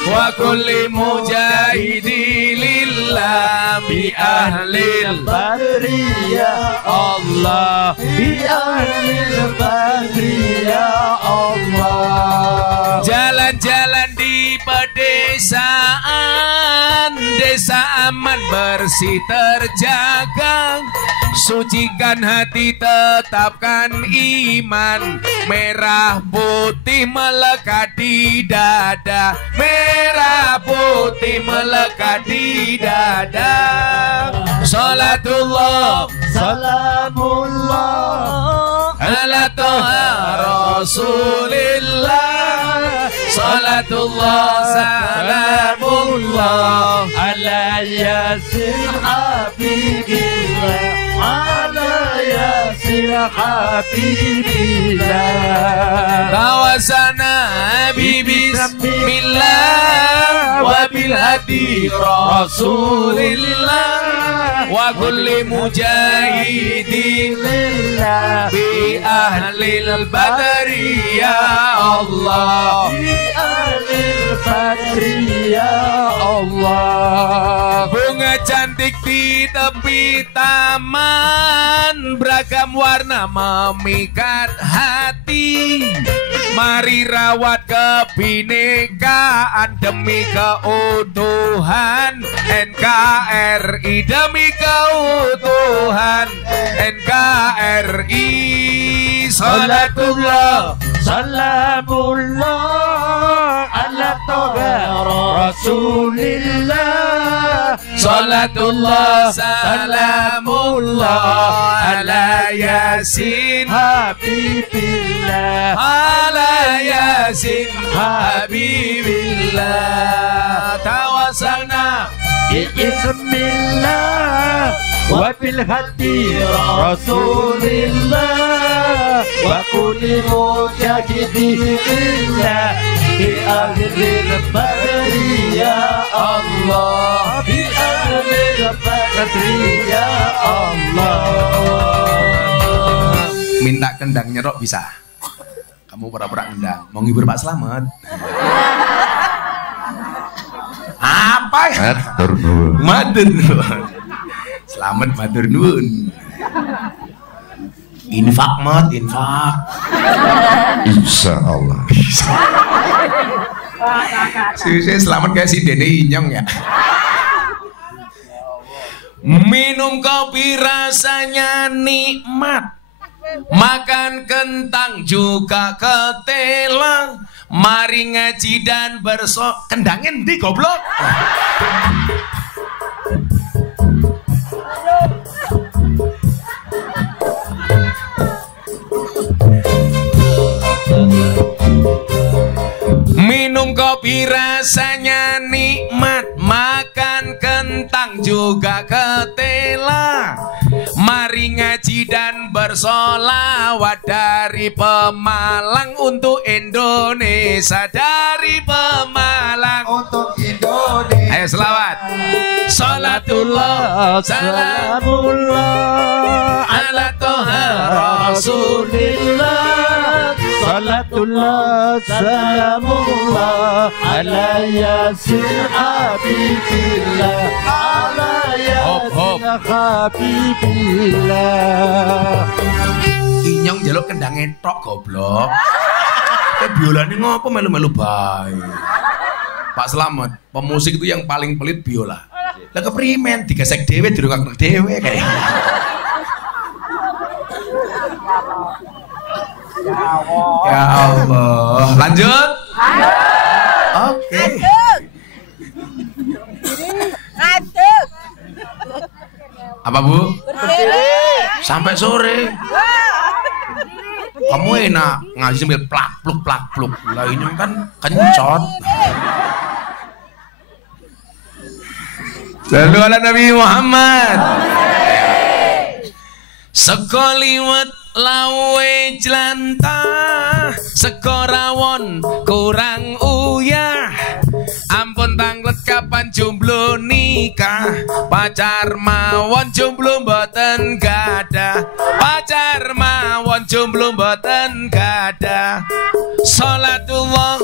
wa kulli mujahidi lillah bi ahlil badri ya Allah. Bi ahlil badri ya Allah. Jalan-jalan di pedesaan, desa aman bersih terjaga. Sucikan hati, tetapkan iman. Merah putih melekat di dada. Merah putih melekat di dada. Salatullah salamullah ala toha rasulillah. Salatullah salamullah ala yasin habibillah. Ala yasin habibillah. Tawasana bi bismillah wa bil hadi rasulillah wa kulli mujahidin lillah bi ahlil badri ya Allah. Bi ahlil badri ya Allah. Bunga cantik di tepi taman, beragam warna memikat hati. Mari rawat kebinekaan demi keutuhan NKRI, demi keutuhan NKRI. Salatullah salamullah ala toha Rasulillah. Salatullah salamullah ala Yasin Habibillah, ala Yasin Habibillah. Tawasalna Bismillah wa bil hadi Rasulillah wa kulli mujahidillah bi ahlil badri ya Allah, bi ahlil badri ya Allah. minta kendang nyerok bisa. Kamu pura-pura kendang mau ngibur Pak Slamet. Apa ya? Matur nuwun. Selamat matur nuwun. Infak mat, infak. Insya Allah. Saya selamat kayak si Dede Inyong ya. Minum kopi rasanya nikmat, makan kentang juga ketela. Mari ngaji dan bersok. Kendangin di goblok. Minum kopi rasanya nikmat, makan kentang juga ketela. Mari ngaji dan bersolawat dari Pemalang untuk Indonesia, dari Pemalang Untuk Indonesia. ayo selawat. Salatullah salamullah ala toha Rasulillah. Salatullah salamullah ala Yasin Habibillah, ala Hop. Yasin Habibillah. Inyong jaluk kendang etok goblok. Biolanya ngopo melu-melu bae. Pak Slamet, pemusik itu yang paling pelit biola. Lah keprimen digesek dhewe dirungak dhewe kayak. Ya Allah. Lanjut. Oke. Ngaduk. Apa Bu? Berdiri. Sampai sore. Kamu enak ngaji sambil plak pluk. Lah ini kan kencot. Sallu ala Nabi Muhammad. Sekoliwet lawe jelantah, sekorawon kurang uyah. Ampun tanglet kapan jomblo nikah, pacar mawon jomblo mboten gadah, pacar mawon jomblo mboten gadah. Salatullah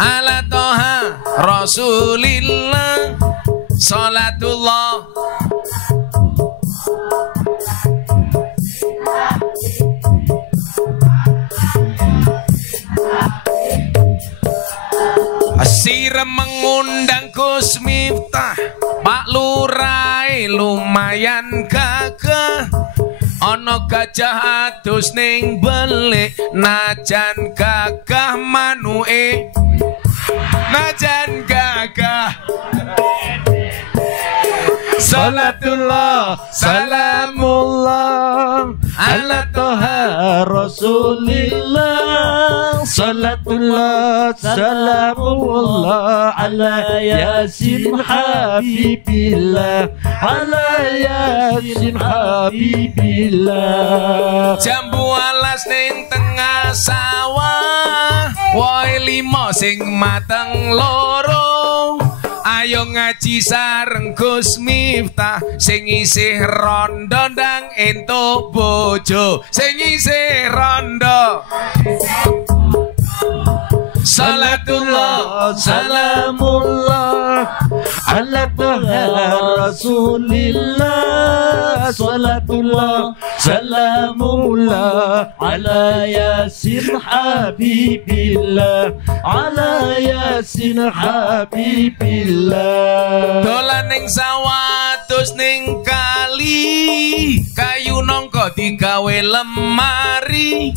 ala toha Rasulillah. Salatullah Sirem mengundang Gus Miftah, Pak Lurai lumayan gagah. Ono gajah adus ning belik, najan gagah manuke, najan gagah. Salatullah salamullah ala toha Rasulillah. Salatullah salamullah ala Yasin Habibillah, ala Yasin Habibillah. Jambu alas ning tengah sawah, woi limo sing mateng loro. Ayo ngaji sareng Gus Miftah, sing isih rondo ndang entuk bojo, sing isih rondo. Salatullah Salamullah ala taha Rasulillah, salatullah salamullah ala yasin habibillah, ala yasin habibillah. Dolan ning sawah terus ning kali, kayu nongko digawe lemari.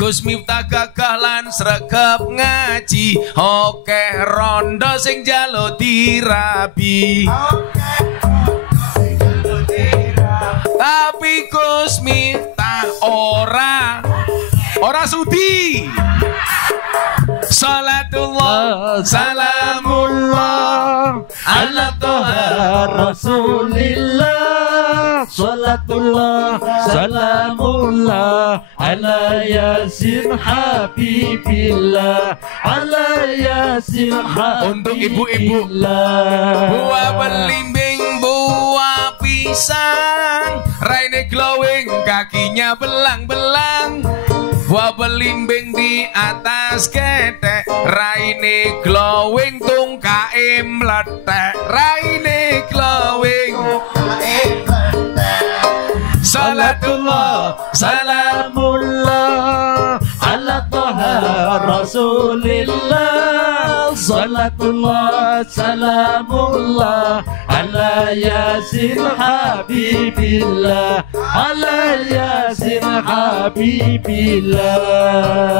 Gus Miftah gagah lan sregep ngaji, okeh rondo sing jalo dirabi. Tapi Gus Miftah ora sudi. Salatullah salamullah ala taha Rasulillah, salatullah salamullah ala yasin habibillah, ala yasin habibillah. Untuk ibu-ibu, buah belimbing, buah pisang, raine glowing, kakinya belang-belang. Buah belimbing di atas ketek, raine glowing, tungkae mletek, raine glowing. Salatullah salamullah ala taha Rasulillah, salatullah salamullah ala yasin habibillah, ala yasin habibillah.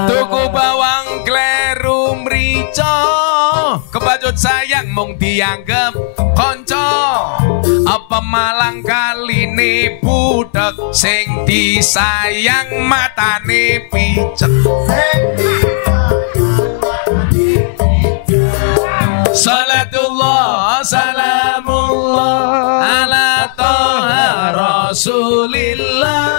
tuku bawang kleru mrica, kebacut sayang mung dianggep konco. Apa malang kaline budak sing disayang matane picet. Salatullah salamullah ala taha Rasulillah,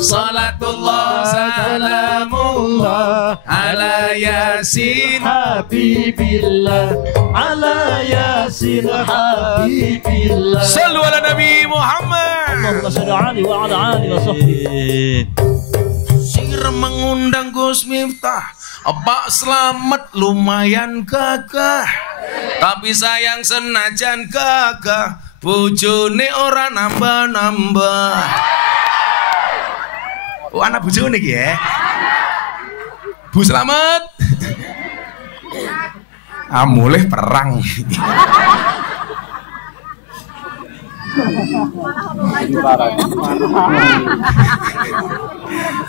salatullah salamullah ala yasin habibillah, ala yasin habibillah. Sallu ala Nabi Muhammad. Allahumma shalli alaihi wa ala alihi wa sahbihi. Sir mengundang Gus Miftah, Pak Slamet lumayan gagah, tapi sayang senajan gagah, bojone ora nambah-nambah. Oh, anak bojone iki ya. Bu Slamet. Mulai perang.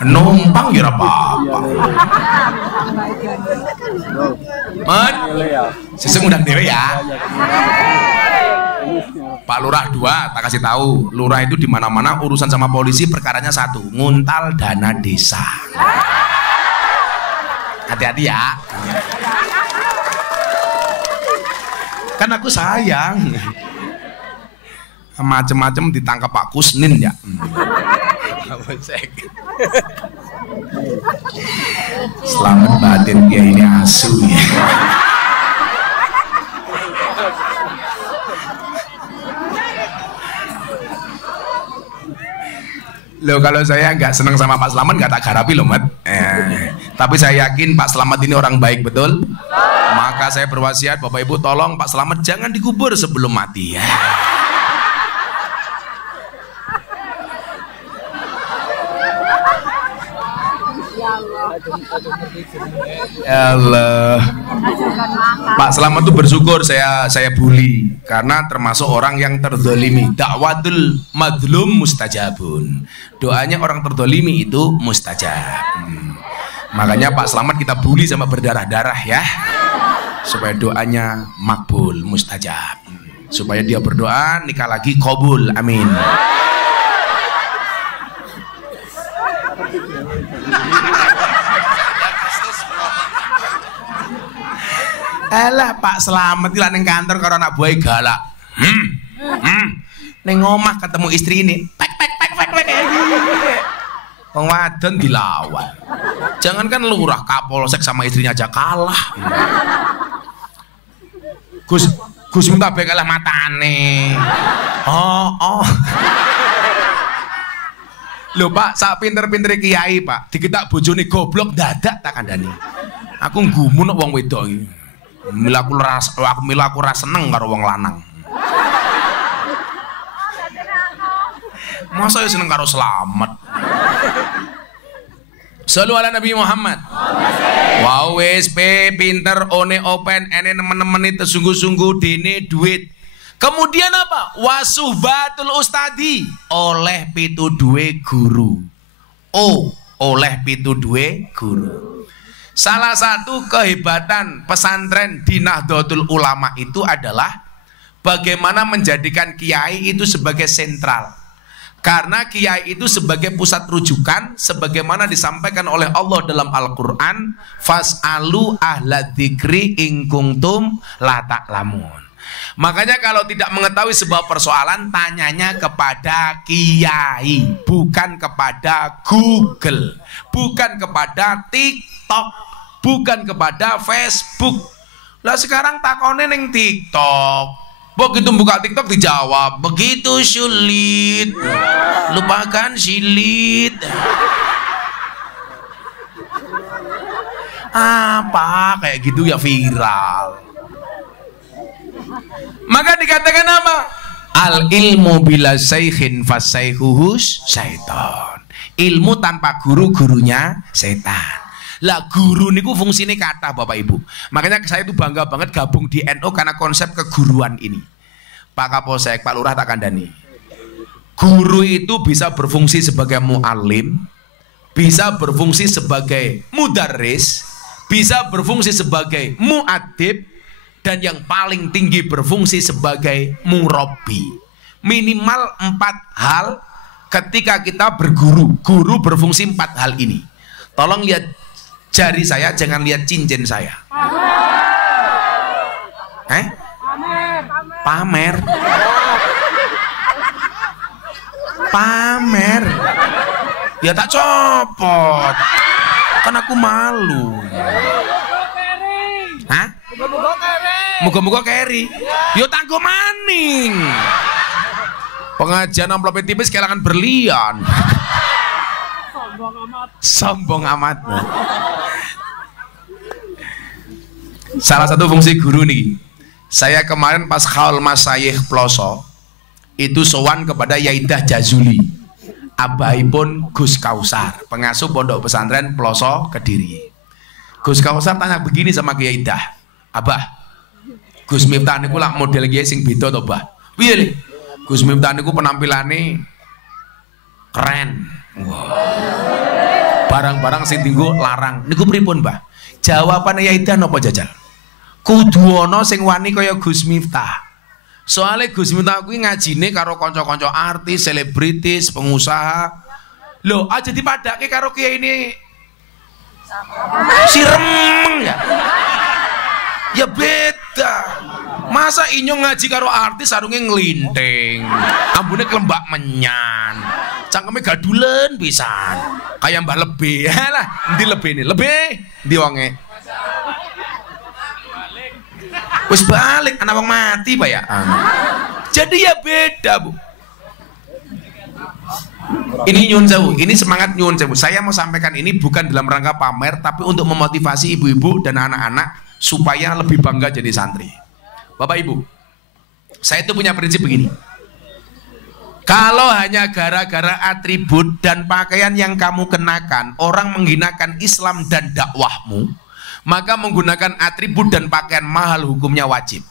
Numpang ya apa-apa. Man, sesuk undang dewe ya. Pak Lurah 2, tak kasih tahu. Lurah itu di mana-mana urusan sama polisi perkaranya satu, nguntal dana desa. Hati-hati ya. Kan aku sayang. Macem-macem ditangkap Pak Kusnin ya. Selamat batin dia ini asu ya. Loh, kalau saya nggak seneng sama Pak Slamet nggak tak garapi loh, Mat. Tapi saya yakin Pak Slamet ini orang baik betul. Maka saya berwasiat, Bapak Ibu tolong Pak Slamet jangan dikubur sebelum mati ya. Allah. Pak Slamet tuh bersyukur saya bully karena termasuk orang yang terdolimi. Dakwatul madlum mustajabun. Doanya orang terdolimi itu mustajab. Makanya Pak Slamet kita bully sama berdarah-darah ya, supaya doanya makbul, mustajab. Supaya dia berdoa nikah lagi qabul, amin. Alah Pak Slamet iki ning kantor karo anak buah galak. Ning omah ketemu istri ini. Pek. Wong wadon dilawan. Jangankan lurah, Kapolsek sama istrinya aja kalah. Gus minta bae kalah matane. Oh. Lho Pak, sak pinter-pintere kiai Pak, diketak bojone goblok dadak tak kandhani. Aku nggumun wong wedok iki. Mila aku ora seneng karo wong lanang. Masa ya seneng karo selamat. Sallu ala Nabi Muhammad. Wow wis pinter one open ene nemen-nemen itu sungguh-sungguh dene duit. Kemudian apa? Wasuhbatul ustadi, oleh pitu duwe guru. Oleh pitu duwe guru. Salah satu kehebatan pesantren di Nahdlatul Ulama itu adalah bagaimana menjadikan kiai itu sebagai sentral. Karena kiai itu sebagai pusat rujukan, sebagaimana disampaikan oleh Allah dalam Al-Quran, fas'alu ahla dzikri in kuntum la ta'lamun. Makanya kalau tidak mengetahui sebuah persoalan, tanyanya kepada kiai, bukan kepada Google, bukan kepada TikTok, bukan kepada Facebook. Lah sekarang takone ning TikTok. Begitu buka TikTok dijawab, begitu sulit, lupakan silit. Apa kayak gitu ya viral. Maka dikatakan apa? Al ilmu bila saykhin fasayhuhus syaiton. Ilmu tanpa guru, gurunya setan. Lah guru niku fungsine kata Bapak Ibu. Makanya saya itu bangga banget gabung di NU karena konsep keguruan ini. Pak Kapolsek, Pak Lurah tak kandani. Guru itu bisa berfungsi sebagai muallim, bisa berfungsi sebagai mudarris, bisa berfungsi sebagai muadib, dan yang paling tinggi berfungsi sebagai murabbi. Minimal 4 hal ketika kita berguru. Guru berfungsi 4 hal ini. Tolong lihat jari saya, jangan lihat cincin saya. Pamer. Pamer. Ya tak copot. Kan aku malu. Hah? Muga-muga keri. Yo tanggo maning. Pengajian amplopnya tipis kelangan berlian. Sombong amat. Salah satu fungsi guru nih, saya kemarin pas Khaul Masyayikh Ploso itu sowan kepada Yaidah Jazuli, abahipun Gus Kausar, pengasuh pondok pesantren Ploso Kediri. Gus Kausar tanya begini sama Yaidah, Abah, Gus Miftah niku lak model kiye sing beda to, Bah? Piye le? Gus Miftah niku penampilane keren. Wow. Barang-barang sing tinggu larang. Niku pripun, Mbah? Jawabane Yaidah napa jajal? Kudu ana sing wani kaya Gus Miftah. Soale Gus Miftah kuwi ngajine karo kanca-kanca artis, selebritis, pengusaha. Lho, aja dipadake karo kiai ini. Sirem ya. Ya beda. Masa inyo ngaji karo artis sarunge nglinting, ambune kelembak menyan, cangkeme gadulen pisan. Kayak Mbah Lebe lah, endi lebene? Lebe ndi wonge? Wis balik anak wong mati Pak ya. Jadi ya beda, Bu. Ini nyuwun sewu, ini semangat nyuwun sewu. Saya mau sampaikan ini bukan dalam rangka pamer, tapi untuk memotivasi ibu-ibu dan anak-anak supaya lebih bangga jadi santri. Bapak Ibu, saya itu punya prinsip begini. Kalau hanya gara-gara atribut dan pakaian yang kamu kenakan, orang menghinakan Islam dan dakwahmu, maka menggunakan atribut dan pakaian mahal hukumnya wajib.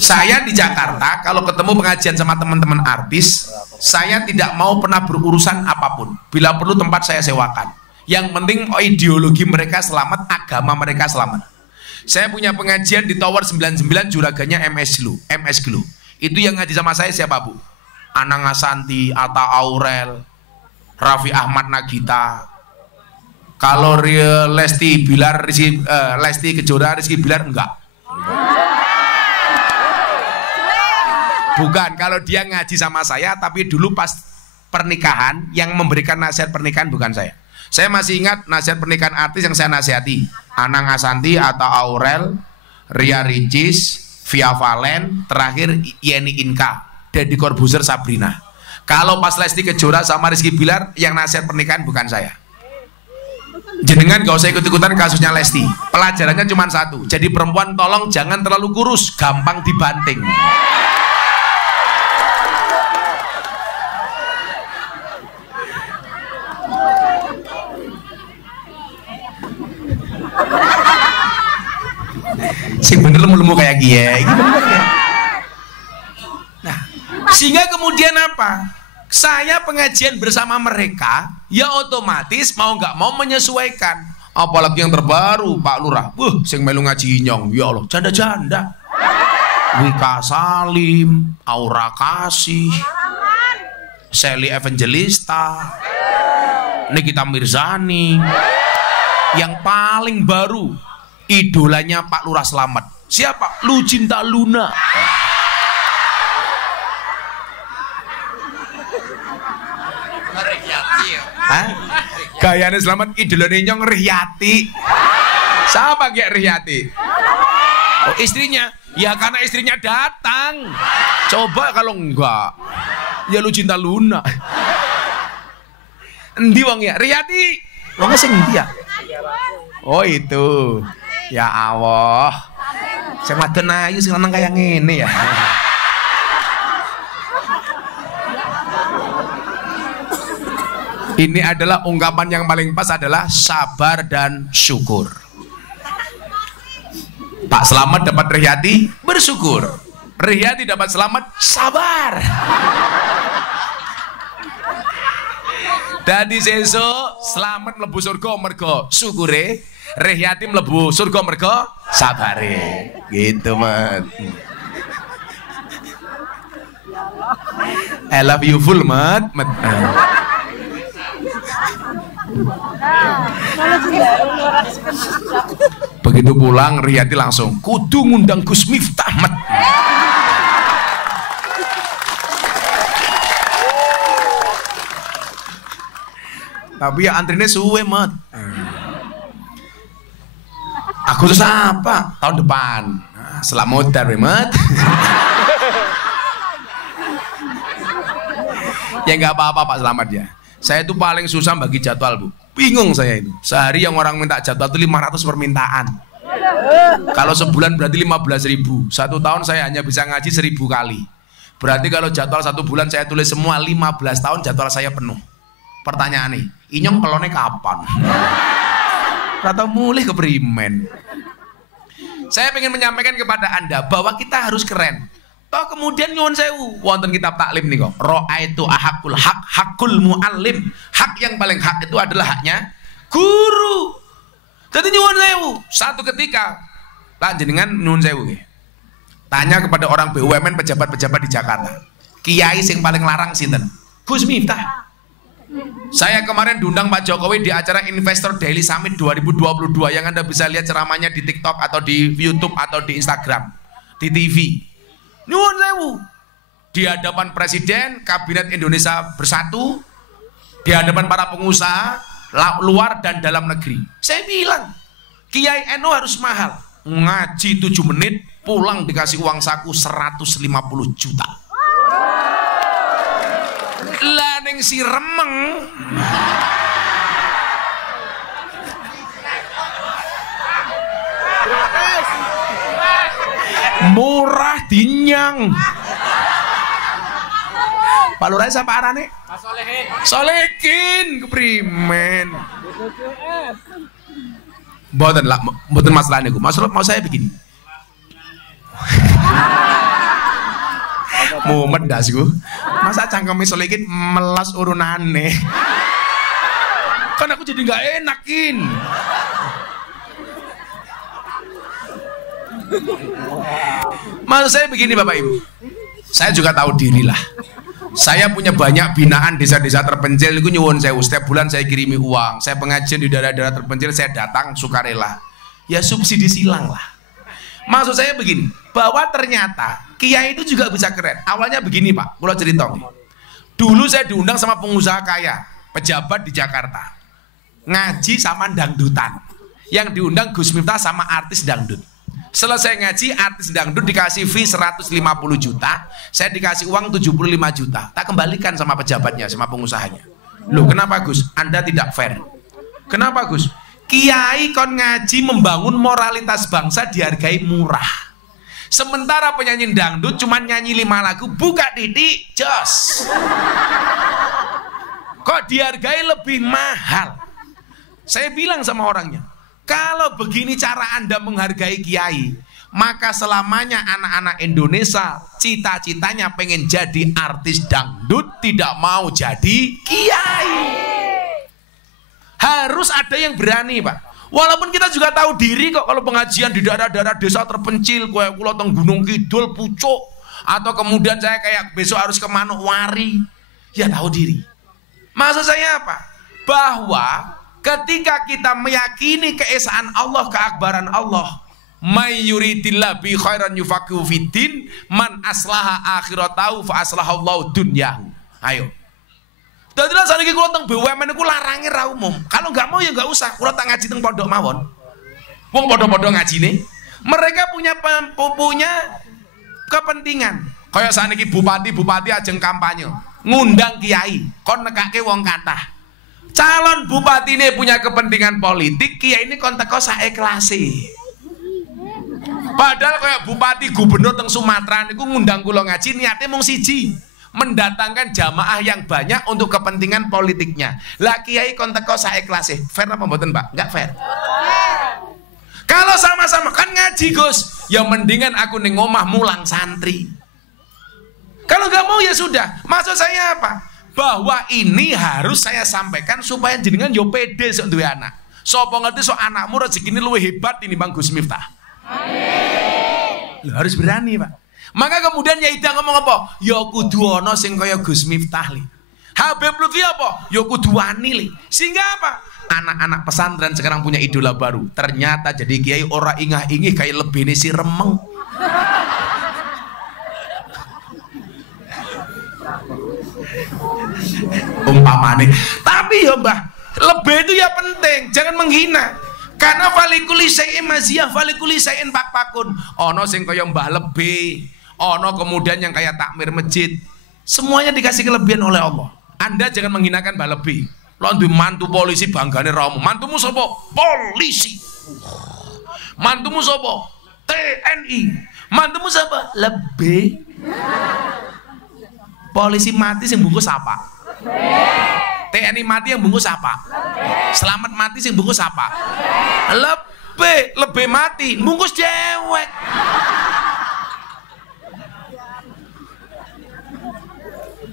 Saya di Jakarta kalau ketemu pengajian sama teman-teman artis, saya tidak mau pernah berurusan apapun. Bila perlu tempat saya sewakan. Yang penting ideologi mereka selamat, agama mereka selamat. Saya punya pengajian di Tower 99, juraganya MS Glu. Itu yang ngaji sama saya siapa, Bu? Anang Asanti, Atta Aurel, Raffi Ahmad Nagita. Kalau Lesti Bilar, Lesti Kejora, Rizky Bilar enggak. Bukan, kalau dia ngaji sama saya, tapi dulu pas pernikahan yang memberikan nasihat pernikahan bukan saya. Saya masih ingat nasihat pernikahan artis yang saya nasihati. Anang Asanti, Atta Aurel, Ria Ricis, Via Valen, terakhir Yeni Inka, Deddy Corbuzier, Sabrina. Kalau pas Lesti Kejora sama Rizky Bilar, yang nasihat pernikahan bukan saya. Jenengan gak usah ikut-ikutan kasusnya Lesti. Pelajarannya cuma satu. Jadi perempuan tolong jangan terlalu kurus, gampang dibanting. lemu-lemu kayak kiai. Nah, sehingga kemudian apa? Saya pengajian bersama mereka, ya otomatis mau nggak mau menyesuaikan. Apalagi yang terbaru, Pak Lurah, sing melu ngaji inyong, ya Allah, janda-janda. Wika Salim, Aura Kasih, Sally Evangelista, Nikita Mirzani. Yang paling baru, idolanya Pak Lurah Slamet. Siapa? Lucinta Luna. Hah? Gayane Slamet idolane nyong Riyati. Siapa kayak Riyati? Oh, istrinya. Ya karena istrinya datang. Coba kalau enggak, ya Lucinta Luna. Endi wong ya? Riyati. Wong sing endi ya? Oh itu. Ya Allah. Sing wadon ayu sing lanang kaya ngene ya. Ini adalah ungkapan yang paling pas adalah sabar dan syukur. Pak Slamet dapat Riyati, bersyukur. Riyati dapat Slamet, sabar. Dadi sesuk Slamet mlebu surga mergo syukure, Riyati mlebu surga mergo sabare. Gitu, Mat. I love you full, Mat. Begitu pulang Riyati langsung kudu ngundang Gus Miftah, Mat. Tapi ya antrinya suwe, Mat. Agustus apa? Tahun depan. Nah, selamat dari Mat. Ya nggak apa-apa Pak, selamat ya. Saya itu paling susah bagi jadwal, Bu. Bingung saya itu. Sehari yang orang minta jadwal itu 500 permintaan. Kalau sebulan berarti 15.000. 1 tahun saya hanya bisa ngaji 1000 kali. Berarti kalau jadwal 1 bulan saya tulis semua 15 tahun jadwal saya penuh. Pertanyaan nih, inyong pelone kapan? Atau mulai ke primen. Saya ingin menyampaikan kepada Anda bahwa kita harus keren. Toh kemudian nyuwun sewu wonten kitab taklim nih kok. Ra'aitu ahakul hak hakul muallim. Hak yang paling hak itu adalah haknya guru. Jadi nyuwun sewu. Satu ketika lah jenengan nyuwun sewu nggih. Tanya kepada orang BUMN pejabat-pejabat di Jakarta. Kiai sing paling larang sinten? Gus Miftah. Saya kemarin diundang Pak Jokowi di acara Investor Daily Summit 2022 yang Anda bisa lihat ceramahnya di TikTok atau di YouTube atau di Instagram, di TV. Nyuwun sewu. Di hadapan Presiden, Kabinet Indonesia Bersatu, di hadapan para pengusaha luar dan dalam negeri. Saya bilang, Kiai NU harus mahal. Ngaji 7 menit, pulang dikasih uang saku 150 juta. Lah ning si remeng. Murah dinyang. Pak Lurah siapa arane? Solehin keprimen. Mboten lah, mboten masalah niku. Masalah mau saya begini. Mumet dasku. Masa cangkeme solehin melas urunane. Kan aku jadi nggak enakin. Maksud saya begini Bapak Ibu, saya juga tahu diri lah. Saya punya banyak binaan desa-desa terpencil. Itu nyuwun sewu, setiap bulan saya kirimi uang. Saya pengajian di daerah-daerah terpencil, saya datang sukarela. Ya subsidi silang lah. Maksud saya begini, bahwa ternyata kiai itu juga bisa keren. Awalnya begini Pak, kalau cerita. Dulu saya diundang sama pengusaha kaya, pejabat di Jakarta, ngaji sama dangdutan. Yang diundang Gus Miftah sama artis dangdut. Selesai ngaji, artis dangdut dikasih fee 150 juta, saya dikasih uang 75 juta. Tak kembalikan sama pejabatnya, sama pengusahanya. Loh kenapa Gus? Anda tidak fair. Kenapa Gus? Kiai kon ngaji membangun moralitas bangsa dihargai murah. Sementara penyanyi dangdut cuma nyanyi 5 lagu, buka titik, jos. Kok dihargai lebih mahal? Saya bilang sama orangnya, kalau begini cara Anda menghargai kiai, Maka selamanya anak-anak Indonesia cita-citanya pengen jadi artis dangdut, tidak mau jadi kiai. Harus ada yang berani, Pak. Walaupun kita juga tahu diri kok kalau pengajian di daerah-daerah desa terpencil, kayak kula teng Gunung Kidul, Pucuk, atau kemudian saya kayak besok harus ke Manokwari, ya tahu diri. Maksud saya apa? Bahwa ketika kita meyakini keesaan Allah, keakbaran Allah, may yuridillah bi khairan yufaqihu fiddin, man aslaha akhiratahu fa aslahallahu dunyahu. Ayo. Dadi lan saniki kula teng BUMN niku larange ra umum. Kalau nggak mau ya nggak usah. Kula tak ngaji teng pondok mawon. Wong padha-padha ngajine. Mereka punya kepentingan. Kaya saniki bupati ajeng kampanye, ngundang kiai, kon nekake wong kathah. Calon bupati ini punya kepentingan politik, kiai ini kon teko saikhlase. Padahal kayak bupati gubernur teng Sumatera niku ngundang kula ngaji niatnya mung siji, mendatangkan jamaah yang banyak untuk kepentingan politiknya. Lah kiai kon teko saikhlase. Fair apa mboten, Pak? Enggak fair. Kalau sama-sama kan ngaji, Gus, ya mendingan aku ning omah mulang santri. Kalau nggak mau ya sudah. Maksud saya apa? Bahwa ini harus saya sampaikan supaya jenengan yo pede sok duwe anak. Sopo ngerti sok anakmu rezekine luwih hebat tinimbang Gus Miftah. Amin. Harus berani, Pak. Maka kemudian ya Ida ngomong apa? Ya kudu ana sing kaya Gus Miftah li. Habib Lutfi apa? Ya kudu wani li. Sehingga apa? Anak-anak pesantren sekarang punya idola baru. Ternyata jadi kiai ora ingah-ingih kayak lebene si remeng. Umpamane. Tapi ya Mbah, lebih itu ya penting, jangan menghina. Karena falikuli sayin maziyah, falikuli sayin pak-pakun. Ono sing kaya Mbah Lebih, ono kemudian yang kayak takmir masjid. Semuanya dikasih kelebihan oleh Allah. Anda jangan menghinakan Mbah Lebih. Lo duwe mantu polisi banggane ramu. Mantumu sapa? Polisi. Mantumu sapa? TNI. Mantumu sapa? Lebih. Polisi mati sing bungkus apa? TNI mati yang bungkus apa? Selamat mati sing bungkus apa? Lebih mati bungkus cewek.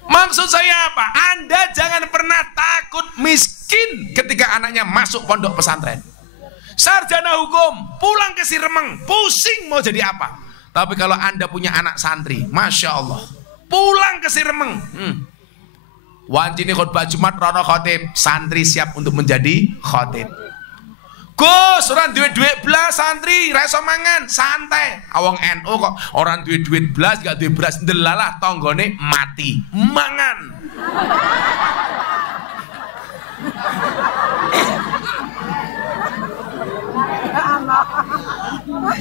Maksud saya apa? Anda jangan pernah takut miskin ketika anaknya masuk pondok pesantren. Sarjana hukum pulang ke Siremeng, pusing mau jadi apa. Tapi kalau Anda punya anak santri, Masya Allah, pulang ke Siremeng, wancini khutbah Jumat rono khotib, santri siap untuk menjadi khotib. Gus, orang duit belas santri, reso mangan, santai. Awang NU kok orang duit belas, gak duit belas, delalah tonggone mati, mangan.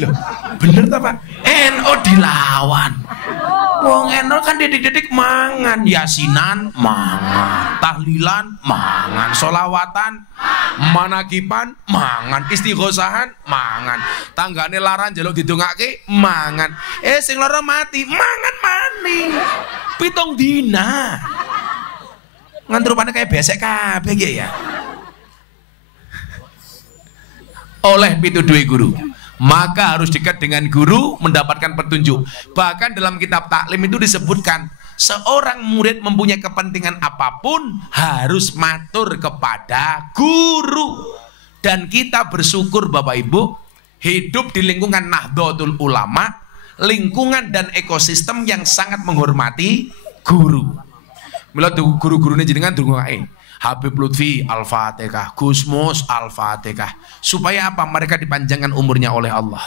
Loh, bener tak Pak? NU dilawan. Wong NU kan didik-didik mangan, yasinan mangan, tahlilan mangan, solawatan, manakipan mangan, istighosahan mangan, tanggane laran jaluk didongake mangan. Sing lara mati mangan maning. Pitung dina. Ngantrupane kayak besek kabeh ya. Oleh pituduhe guru, maka harus dekat dengan guru mendapatkan petunjuk. Bahkan dalam kitab taklim itu disebutkan seorang murid mempunyai kepentingan apapun harus matur kepada guru. Dan kita bersyukur Bapak Ibu hidup di lingkungan Nahdlatul Ulama, lingkungan dan ekosistem yang sangat menghormati guru. Mila guru-gurune jenengan ndongaake Habib Lutfi Al-Fatihah, Gus Mus Al-Fatihah. Supaya apa? Mereka dipanjangkan umurnya oleh Allah.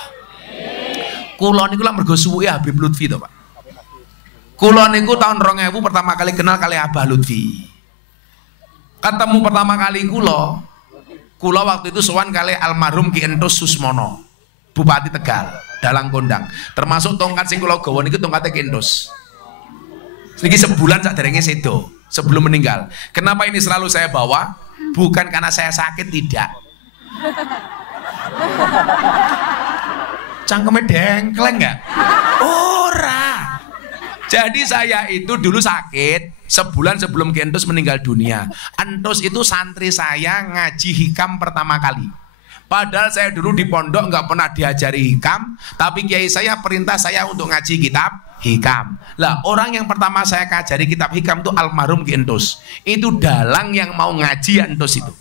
Kula niku lak mergo suwuke Habib Lutfi to, Pak. Kula niku tahun 2000 pertama kali kenal kali Abah Lutfi. Ketemu pertama kali kula waktu itu sowan kali almarhum Ki Entus Susmono, Bupati Tegal, Dalang Kondang. Termasuk tongkat sing kula gawa niku tongkate Ki Entus. Niki sebulan saderenge sedo, sebelum meninggal. Kenapa ini selalu saya bawa? Bukan karena saya sakit, tidak. Cangkeme dengkleng nggak? Ora. Jadi saya itu dulu sakit sebulan sebelum Ki Entus meninggal dunia. Entus itu santri saya ngaji hikam pertama kali. Padahal saya dulu di pondok nggak pernah diajari hikam, tapi kiai saya perintah saya untuk ngaji kitab hikam. Lah orang yang pertama saya ajari kitab hikam itu almarhum Ki Entus. Itu dalang yang mau ngaji Entus itu.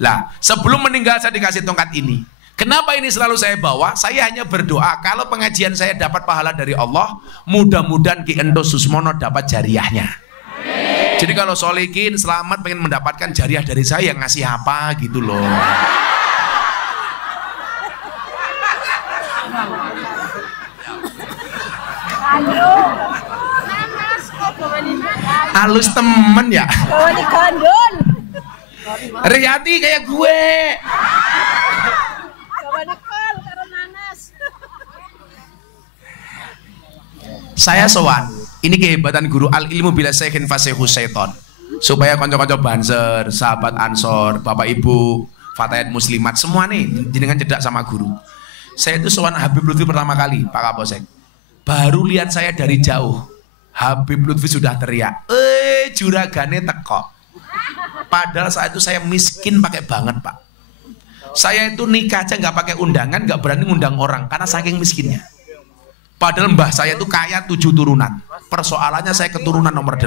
Lah sebelum meninggal saya dikasih tongkat ini. Kenapa ini selalu saya bawa? Saya hanya berdoa kalau pengajian saya dapat pahala dari Allah, mudah-mudahan Ki Entus Susmono dapat jariahnya. Jadi kalau Solikin selamat pengen mendapatkan jariah dari saya, ngasih apa gitu loh. Halus temen ya. Kandun. Riyati kayak gue. Saya sowan. Ini kehebatan guru al ilmu bila syekhin fasihus syaiton. Supaya konco-konco Banser, sahabat Ansor, Bapak Ibu, Fatayat Muslimat semua nih jenengan cedak sama guru. Saya itu sowan Habib Lutfi pertama kali, Pak Kapolsek. Baru lihat saya dari jauh, Habib Lutfi sudah teriak, juragane teko. Padahal saat itu saya miskin pakai banget, Pak. Saya itu nikah aja nggak pakai undangan, nggak berani ngundang orang karena saking miskinnya. Padahal mbah saya itu kaya 7 turunan. Persoalannya saya keturunan nomor 8.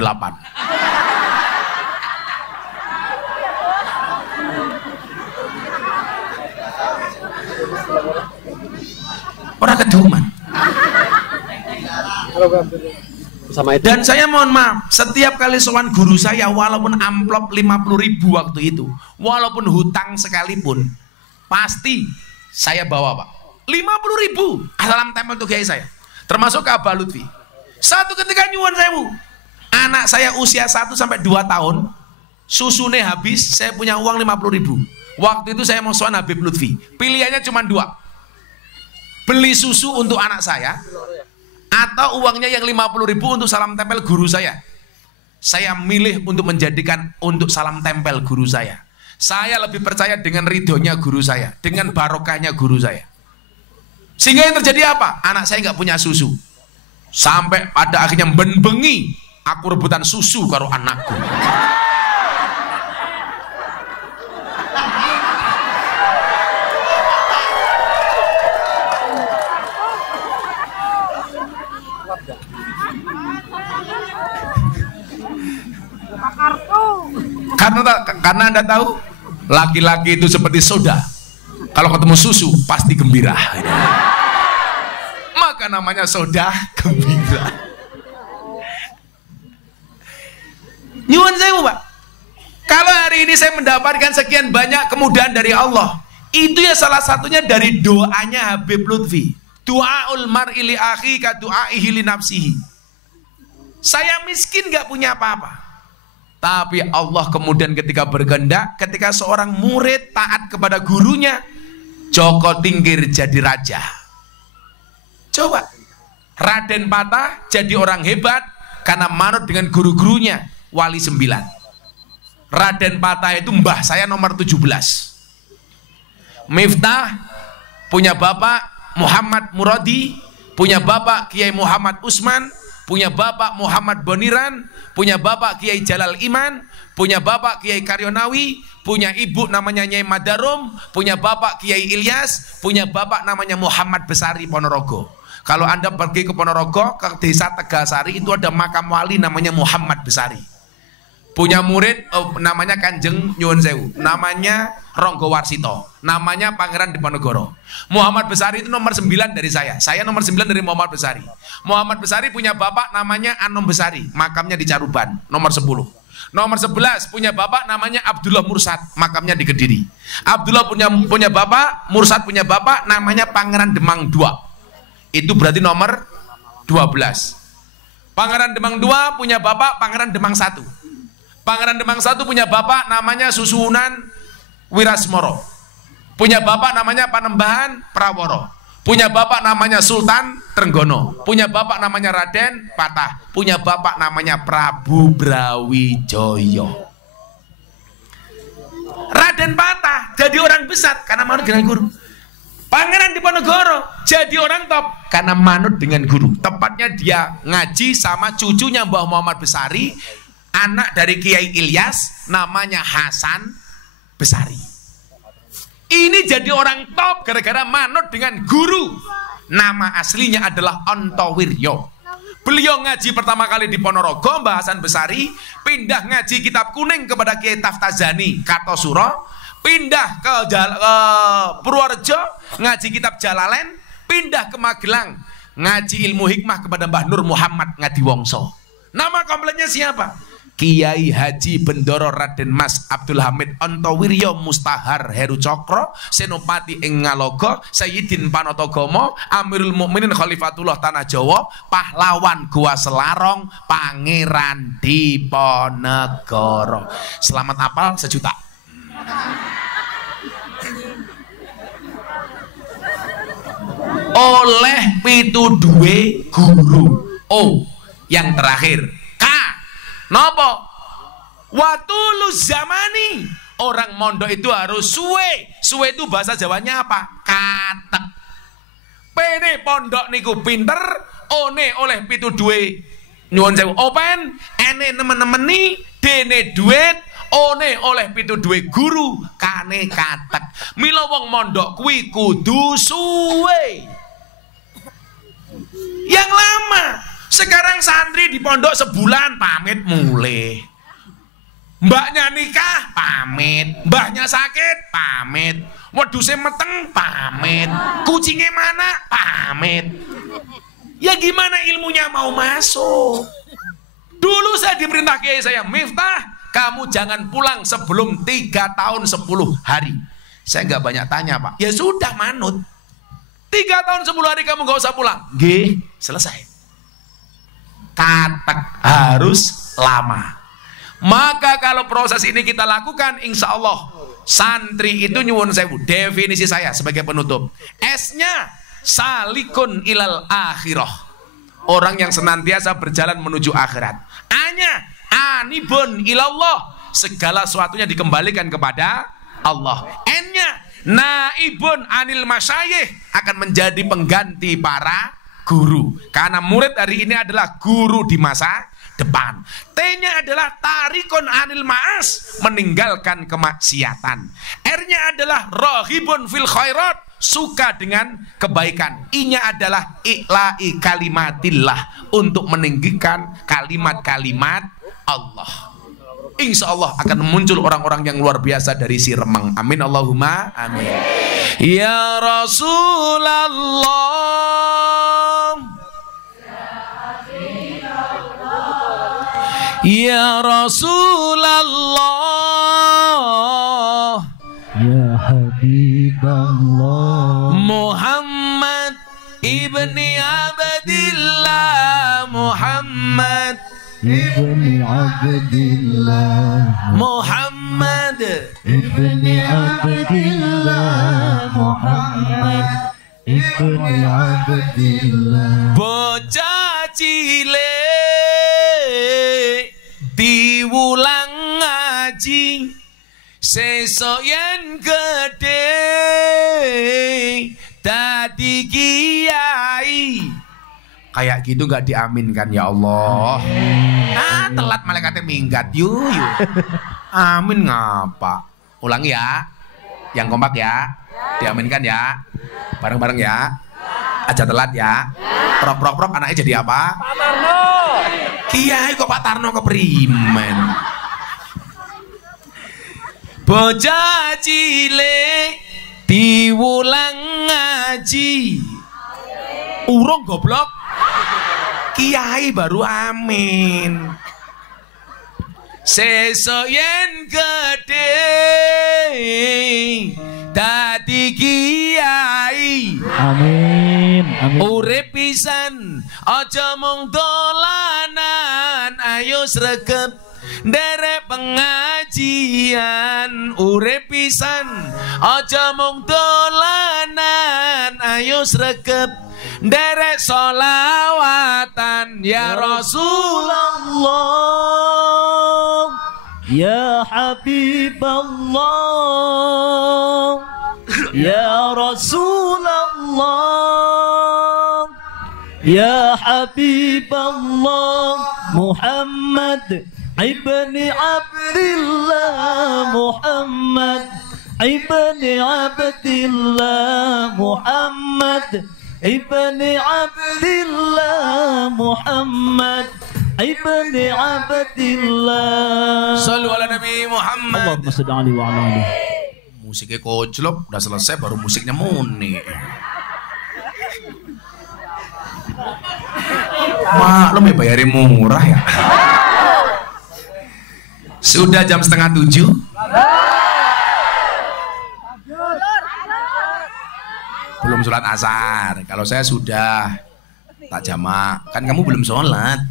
Orang keduman. Dan saya mohon maaf, setiap kali sowan guru saya, walaupun amplop 50.000 waktu itu, walaupun hutang sekalipun, pasti saya bawa, Pak. 50.000 dalam tempel untuk kiai saya, termasuk ke Abah Lutfi. Satu ketika nyuwun sewu, anak saya usia 1 sampai 2 tahun, susune habis, saya punya uang 50.000. Waktu itu saya mau sowan Habib Lutfi, pilihannya cuma 2. Beli susu untuk anak saya, atau uangnya yang 50.000 untuk salam tempel guru saya. Saya milih untuk menjadikan untuk salam tempel guru saya. Saya lebih percaya dengan ridhonya guru saya, dengan barokahnya guru saya. Sehingga yang terjadi apa? Anak saya nggak punya susu. Sampai pada akhirnya bengi aku rebutan susu karo anakku. Karena Anda tahu laki-laki itu seperti soda, kalau ketemu susu pasti gembira. Maka namanya soda gembira. Nyuwun sewu, Pak. Kalau hari ini saya mendapatkan sekian banyak kemudahan dari Allah, itu ya salah satunya dari doanya Habib Lutfi. Du'aul mar'i li akhi ka du'aihi li nafsihi. Saya miskin gak punya apa-apa, tapi Allah kemudian ketika berkehendak, ketika seorang murid taat kepada gurunya, Joko Tingkir jadi raja. Coba, Raden Patah jadi orang hebat karena manut dengan guru-gurunya, Wali 9. Raden Patah itu mbah saya nomor 17. Miftah punya bapak Muhammad Muradi, punya bapak Kiai Muhammad Usman, punya bapak Muhammad Boniran, punya bapak Kiai Jalal Iman, punya bapak Kiai Karyonawi, punya ibu namanya Nyai Madarum, punya bapak Kiai Ilyas, punya bapak namanya Muhammad Besari Ponorogo. Kalau Anda pergi ke Ponorogo, ke desa Tegasari, itu ada makam wali namanya Muhammad Besari. Punya murid namanya Kanjeng Nyuwun Sewu, namanya Ronggo Warsito, namanya Pangeran Diponegoro. Muhammad Besari itu nomor 9 dari saya nomor 9 dari Muhammad Besari. Muhammad Besari punya bapak namanya Anom Besari, makamnya di Caruban, nomor 10. Nomor 11 punya bapak namanya Abdullah Mursad, makamnya di Kediri. Abdullah punya bapak, Mursad punya bapak namanya Pangeran Demang II. Itu berarti nomor 12. Pangeran Demang II punya bapak Pangeran Demang I. Pangeran Demang I punya bapak namanya Susunan Wirasmoro. Punya bapak namanya Panembahan Praworo. Punya bapak namanya Sultan Trenggono. Punya bapak namanya Raden Patah. Punya bapak namanya Prabu Brawijaya. Raden Patah jadi orang besar karena manut dengan guru. Pangeran Diponegoro jadi orang top karena manut dengan guru. Tepatnya dia ngaji sama cucunya Mbah Muhammad Besari, anak dari Kiai Ilyas, namanya Hasan Besari. Ini jadi orang top gara-gara manut dengan guru. Nama aslinya adalah Antowiryo. Beliau ngaji pertama kali di Ponorogo, Mbah Hasan Besari, pindah ngaji kitab kuning kepada Kiai Taftazani Kartosuro, pindah ke Purworejo ngaji kitab Jalalain, pindah ke Magelang ngaji ilmu hikmah kepada Mbah Nur Muhammad Ngadiwongso. Nama kompletnya siapa? Kiai Haji Bendoro Raden Mas Abdul Hamid Antowiryo Mustahar Heru Cokro Senopati ing Ngalogo Sayyidin Panotogomo Amirul Mukminin Khalifatullah Tanah Jawa pahlawan Gua Selarong Pangeran Diponegoro. Selamat apal 1 juta. Oleh pituduhe guru. Oh, yang terakhir nopo? Watulu zamani. Orang mondok itu harus suwe. Suwe itu bahasa Jawanya apa? Katek. Pene pondok niku pinter, one oleh pituduhe nyuwun sewu open, ene nemen-nemeni, dene duit, one oleh pituduhe guru, kane katek. Mila wong mondok kuwi kudu suwe. Yang lama. Sekarang santri di pondok sebulan pamit mulai. Mbaknya nikah pamit, mbahnya sakit pamit, wedhuse meteng pamit, kucingnya mana pamit. Ya gimana ilmunya mau masuk? Dulu saya diperintah kiai saya, Miftah, kamu jangan pulang sebelum 3 tahun 10 hari. Saya nggak banyak tanya, Pak. Ya sudah manut. 3 tahun 10 hari kamu nggak usah pulang. Nggih, selesai. Katek harus lama. Maka kalau proses ini kita lakukan, insya Allah santri itu nyuwun sewu. Definisi saya sebagai penutup, S-nya salikun ilal akhirah, orang yang senantiasa berjalan menuju akhirat. A-nya anibun ilallah, segala sesuatunya dikembalikan kepada Allah. N-nya naibun anil masyayikh, akan menjadi pengganti para guru, karena murid hari ini adalah guru di masa depan. T-nya adalah tarikun anil ma'as, meninggalkan kemaksiatan. R-nya adalah rohibun fil khairat, suka dengan kebaikan. I-nya adalah ikla'i kalimatillah, untuk meninggikan kalimat-kalimat Allah. Insya Allah akan muncul orang-orang yang luar biasa dari si Remang. Amin Allahumma amin. Ya Rasulullah, ya Rasulullah, Ya Habiballah, Muhammad ibni Abdillah, Muhammad Ibni Abdillah, Muhammad Ibni Abdillah, Muhammad Ibni Abdillah. bocah cilik diwulang ngaji, sesuk yen gedhe dadi kiai. Kayak gitu gak diaminkan ya Allah. Telat malaikatnya minggat. Yuk. Amin ngapa? Ulang ya. Yang kompak ya. Diaminkan ya. Bareng-bareng ya. Aja telat ya. Prok anaknya jadi apa? Pak Tarno. Kiai kok Pak Tarno keprimen. Bocah cilik diwulang ngaji. Urung goblok. Kiai baru amin. Sesuk yen gedhe dadi kiai. Amin, amin. Urip pisan aja mung dolanan, ayo sregep nderek pengajian. Urip pisan aja mung dolanan, ayo sregep nderek solawatan. Ya Rasulullah, Ya Habiballah, Ya Rasulullah, Ya Habiballah, Muhammad Ibni Abdillah, Muhammad ابن عبد الله محمد ابن عبد الله محمد ابن عبد الله. Shallu ala Nabi Muhammad. Allahumma shalli alaihi wa ala alihi. Musiknya koclok, udah selesai baru musiknya muni. Maklum ya bayarin murah ya. Sudah jam 6:30. Belum sholat asar. Kalau saya sudah tak jamak. Kan kamu belum sholat.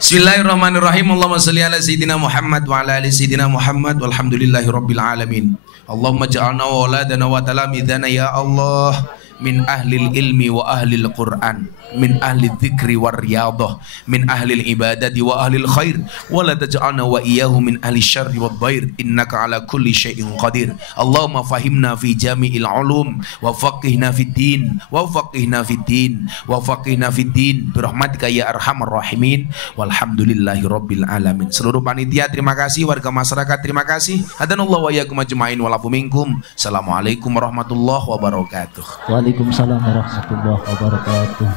Bismillahirrahmanirrahim. Allahumma shalli ala sayyidina Muhammad wa ala ali sayyidina Muhammad walhamdulillahi rabbil alamin. Allahumma ja'alna wa waladana wa talamidana ya Allah min ahlil ilmi wa ahlil Qur'an, min ahli dzikri war riyadah, min ahlil ibadati wa ahlil khair, wa la taj'alna wa iyyahu min ahli syarri wad dhair, innaka ala kulli syai'in qadir. Allahumma fahimna fi jami'il ulum wa faqihna fid din wa faqihna fid din wa faqihna fid din bi rahmatika ya arhamar rahimin walhamdulillahi rabbil alamin. Seluruh panitia terima kasih, warga masyarakat terima kasih. Hadanallahu wa iyyakum ajmain wa lafu minkum. Assalamualaikum warahmatullahi wabarakatuh. Waalaikumsalam warahmatullahi wabarakatuh.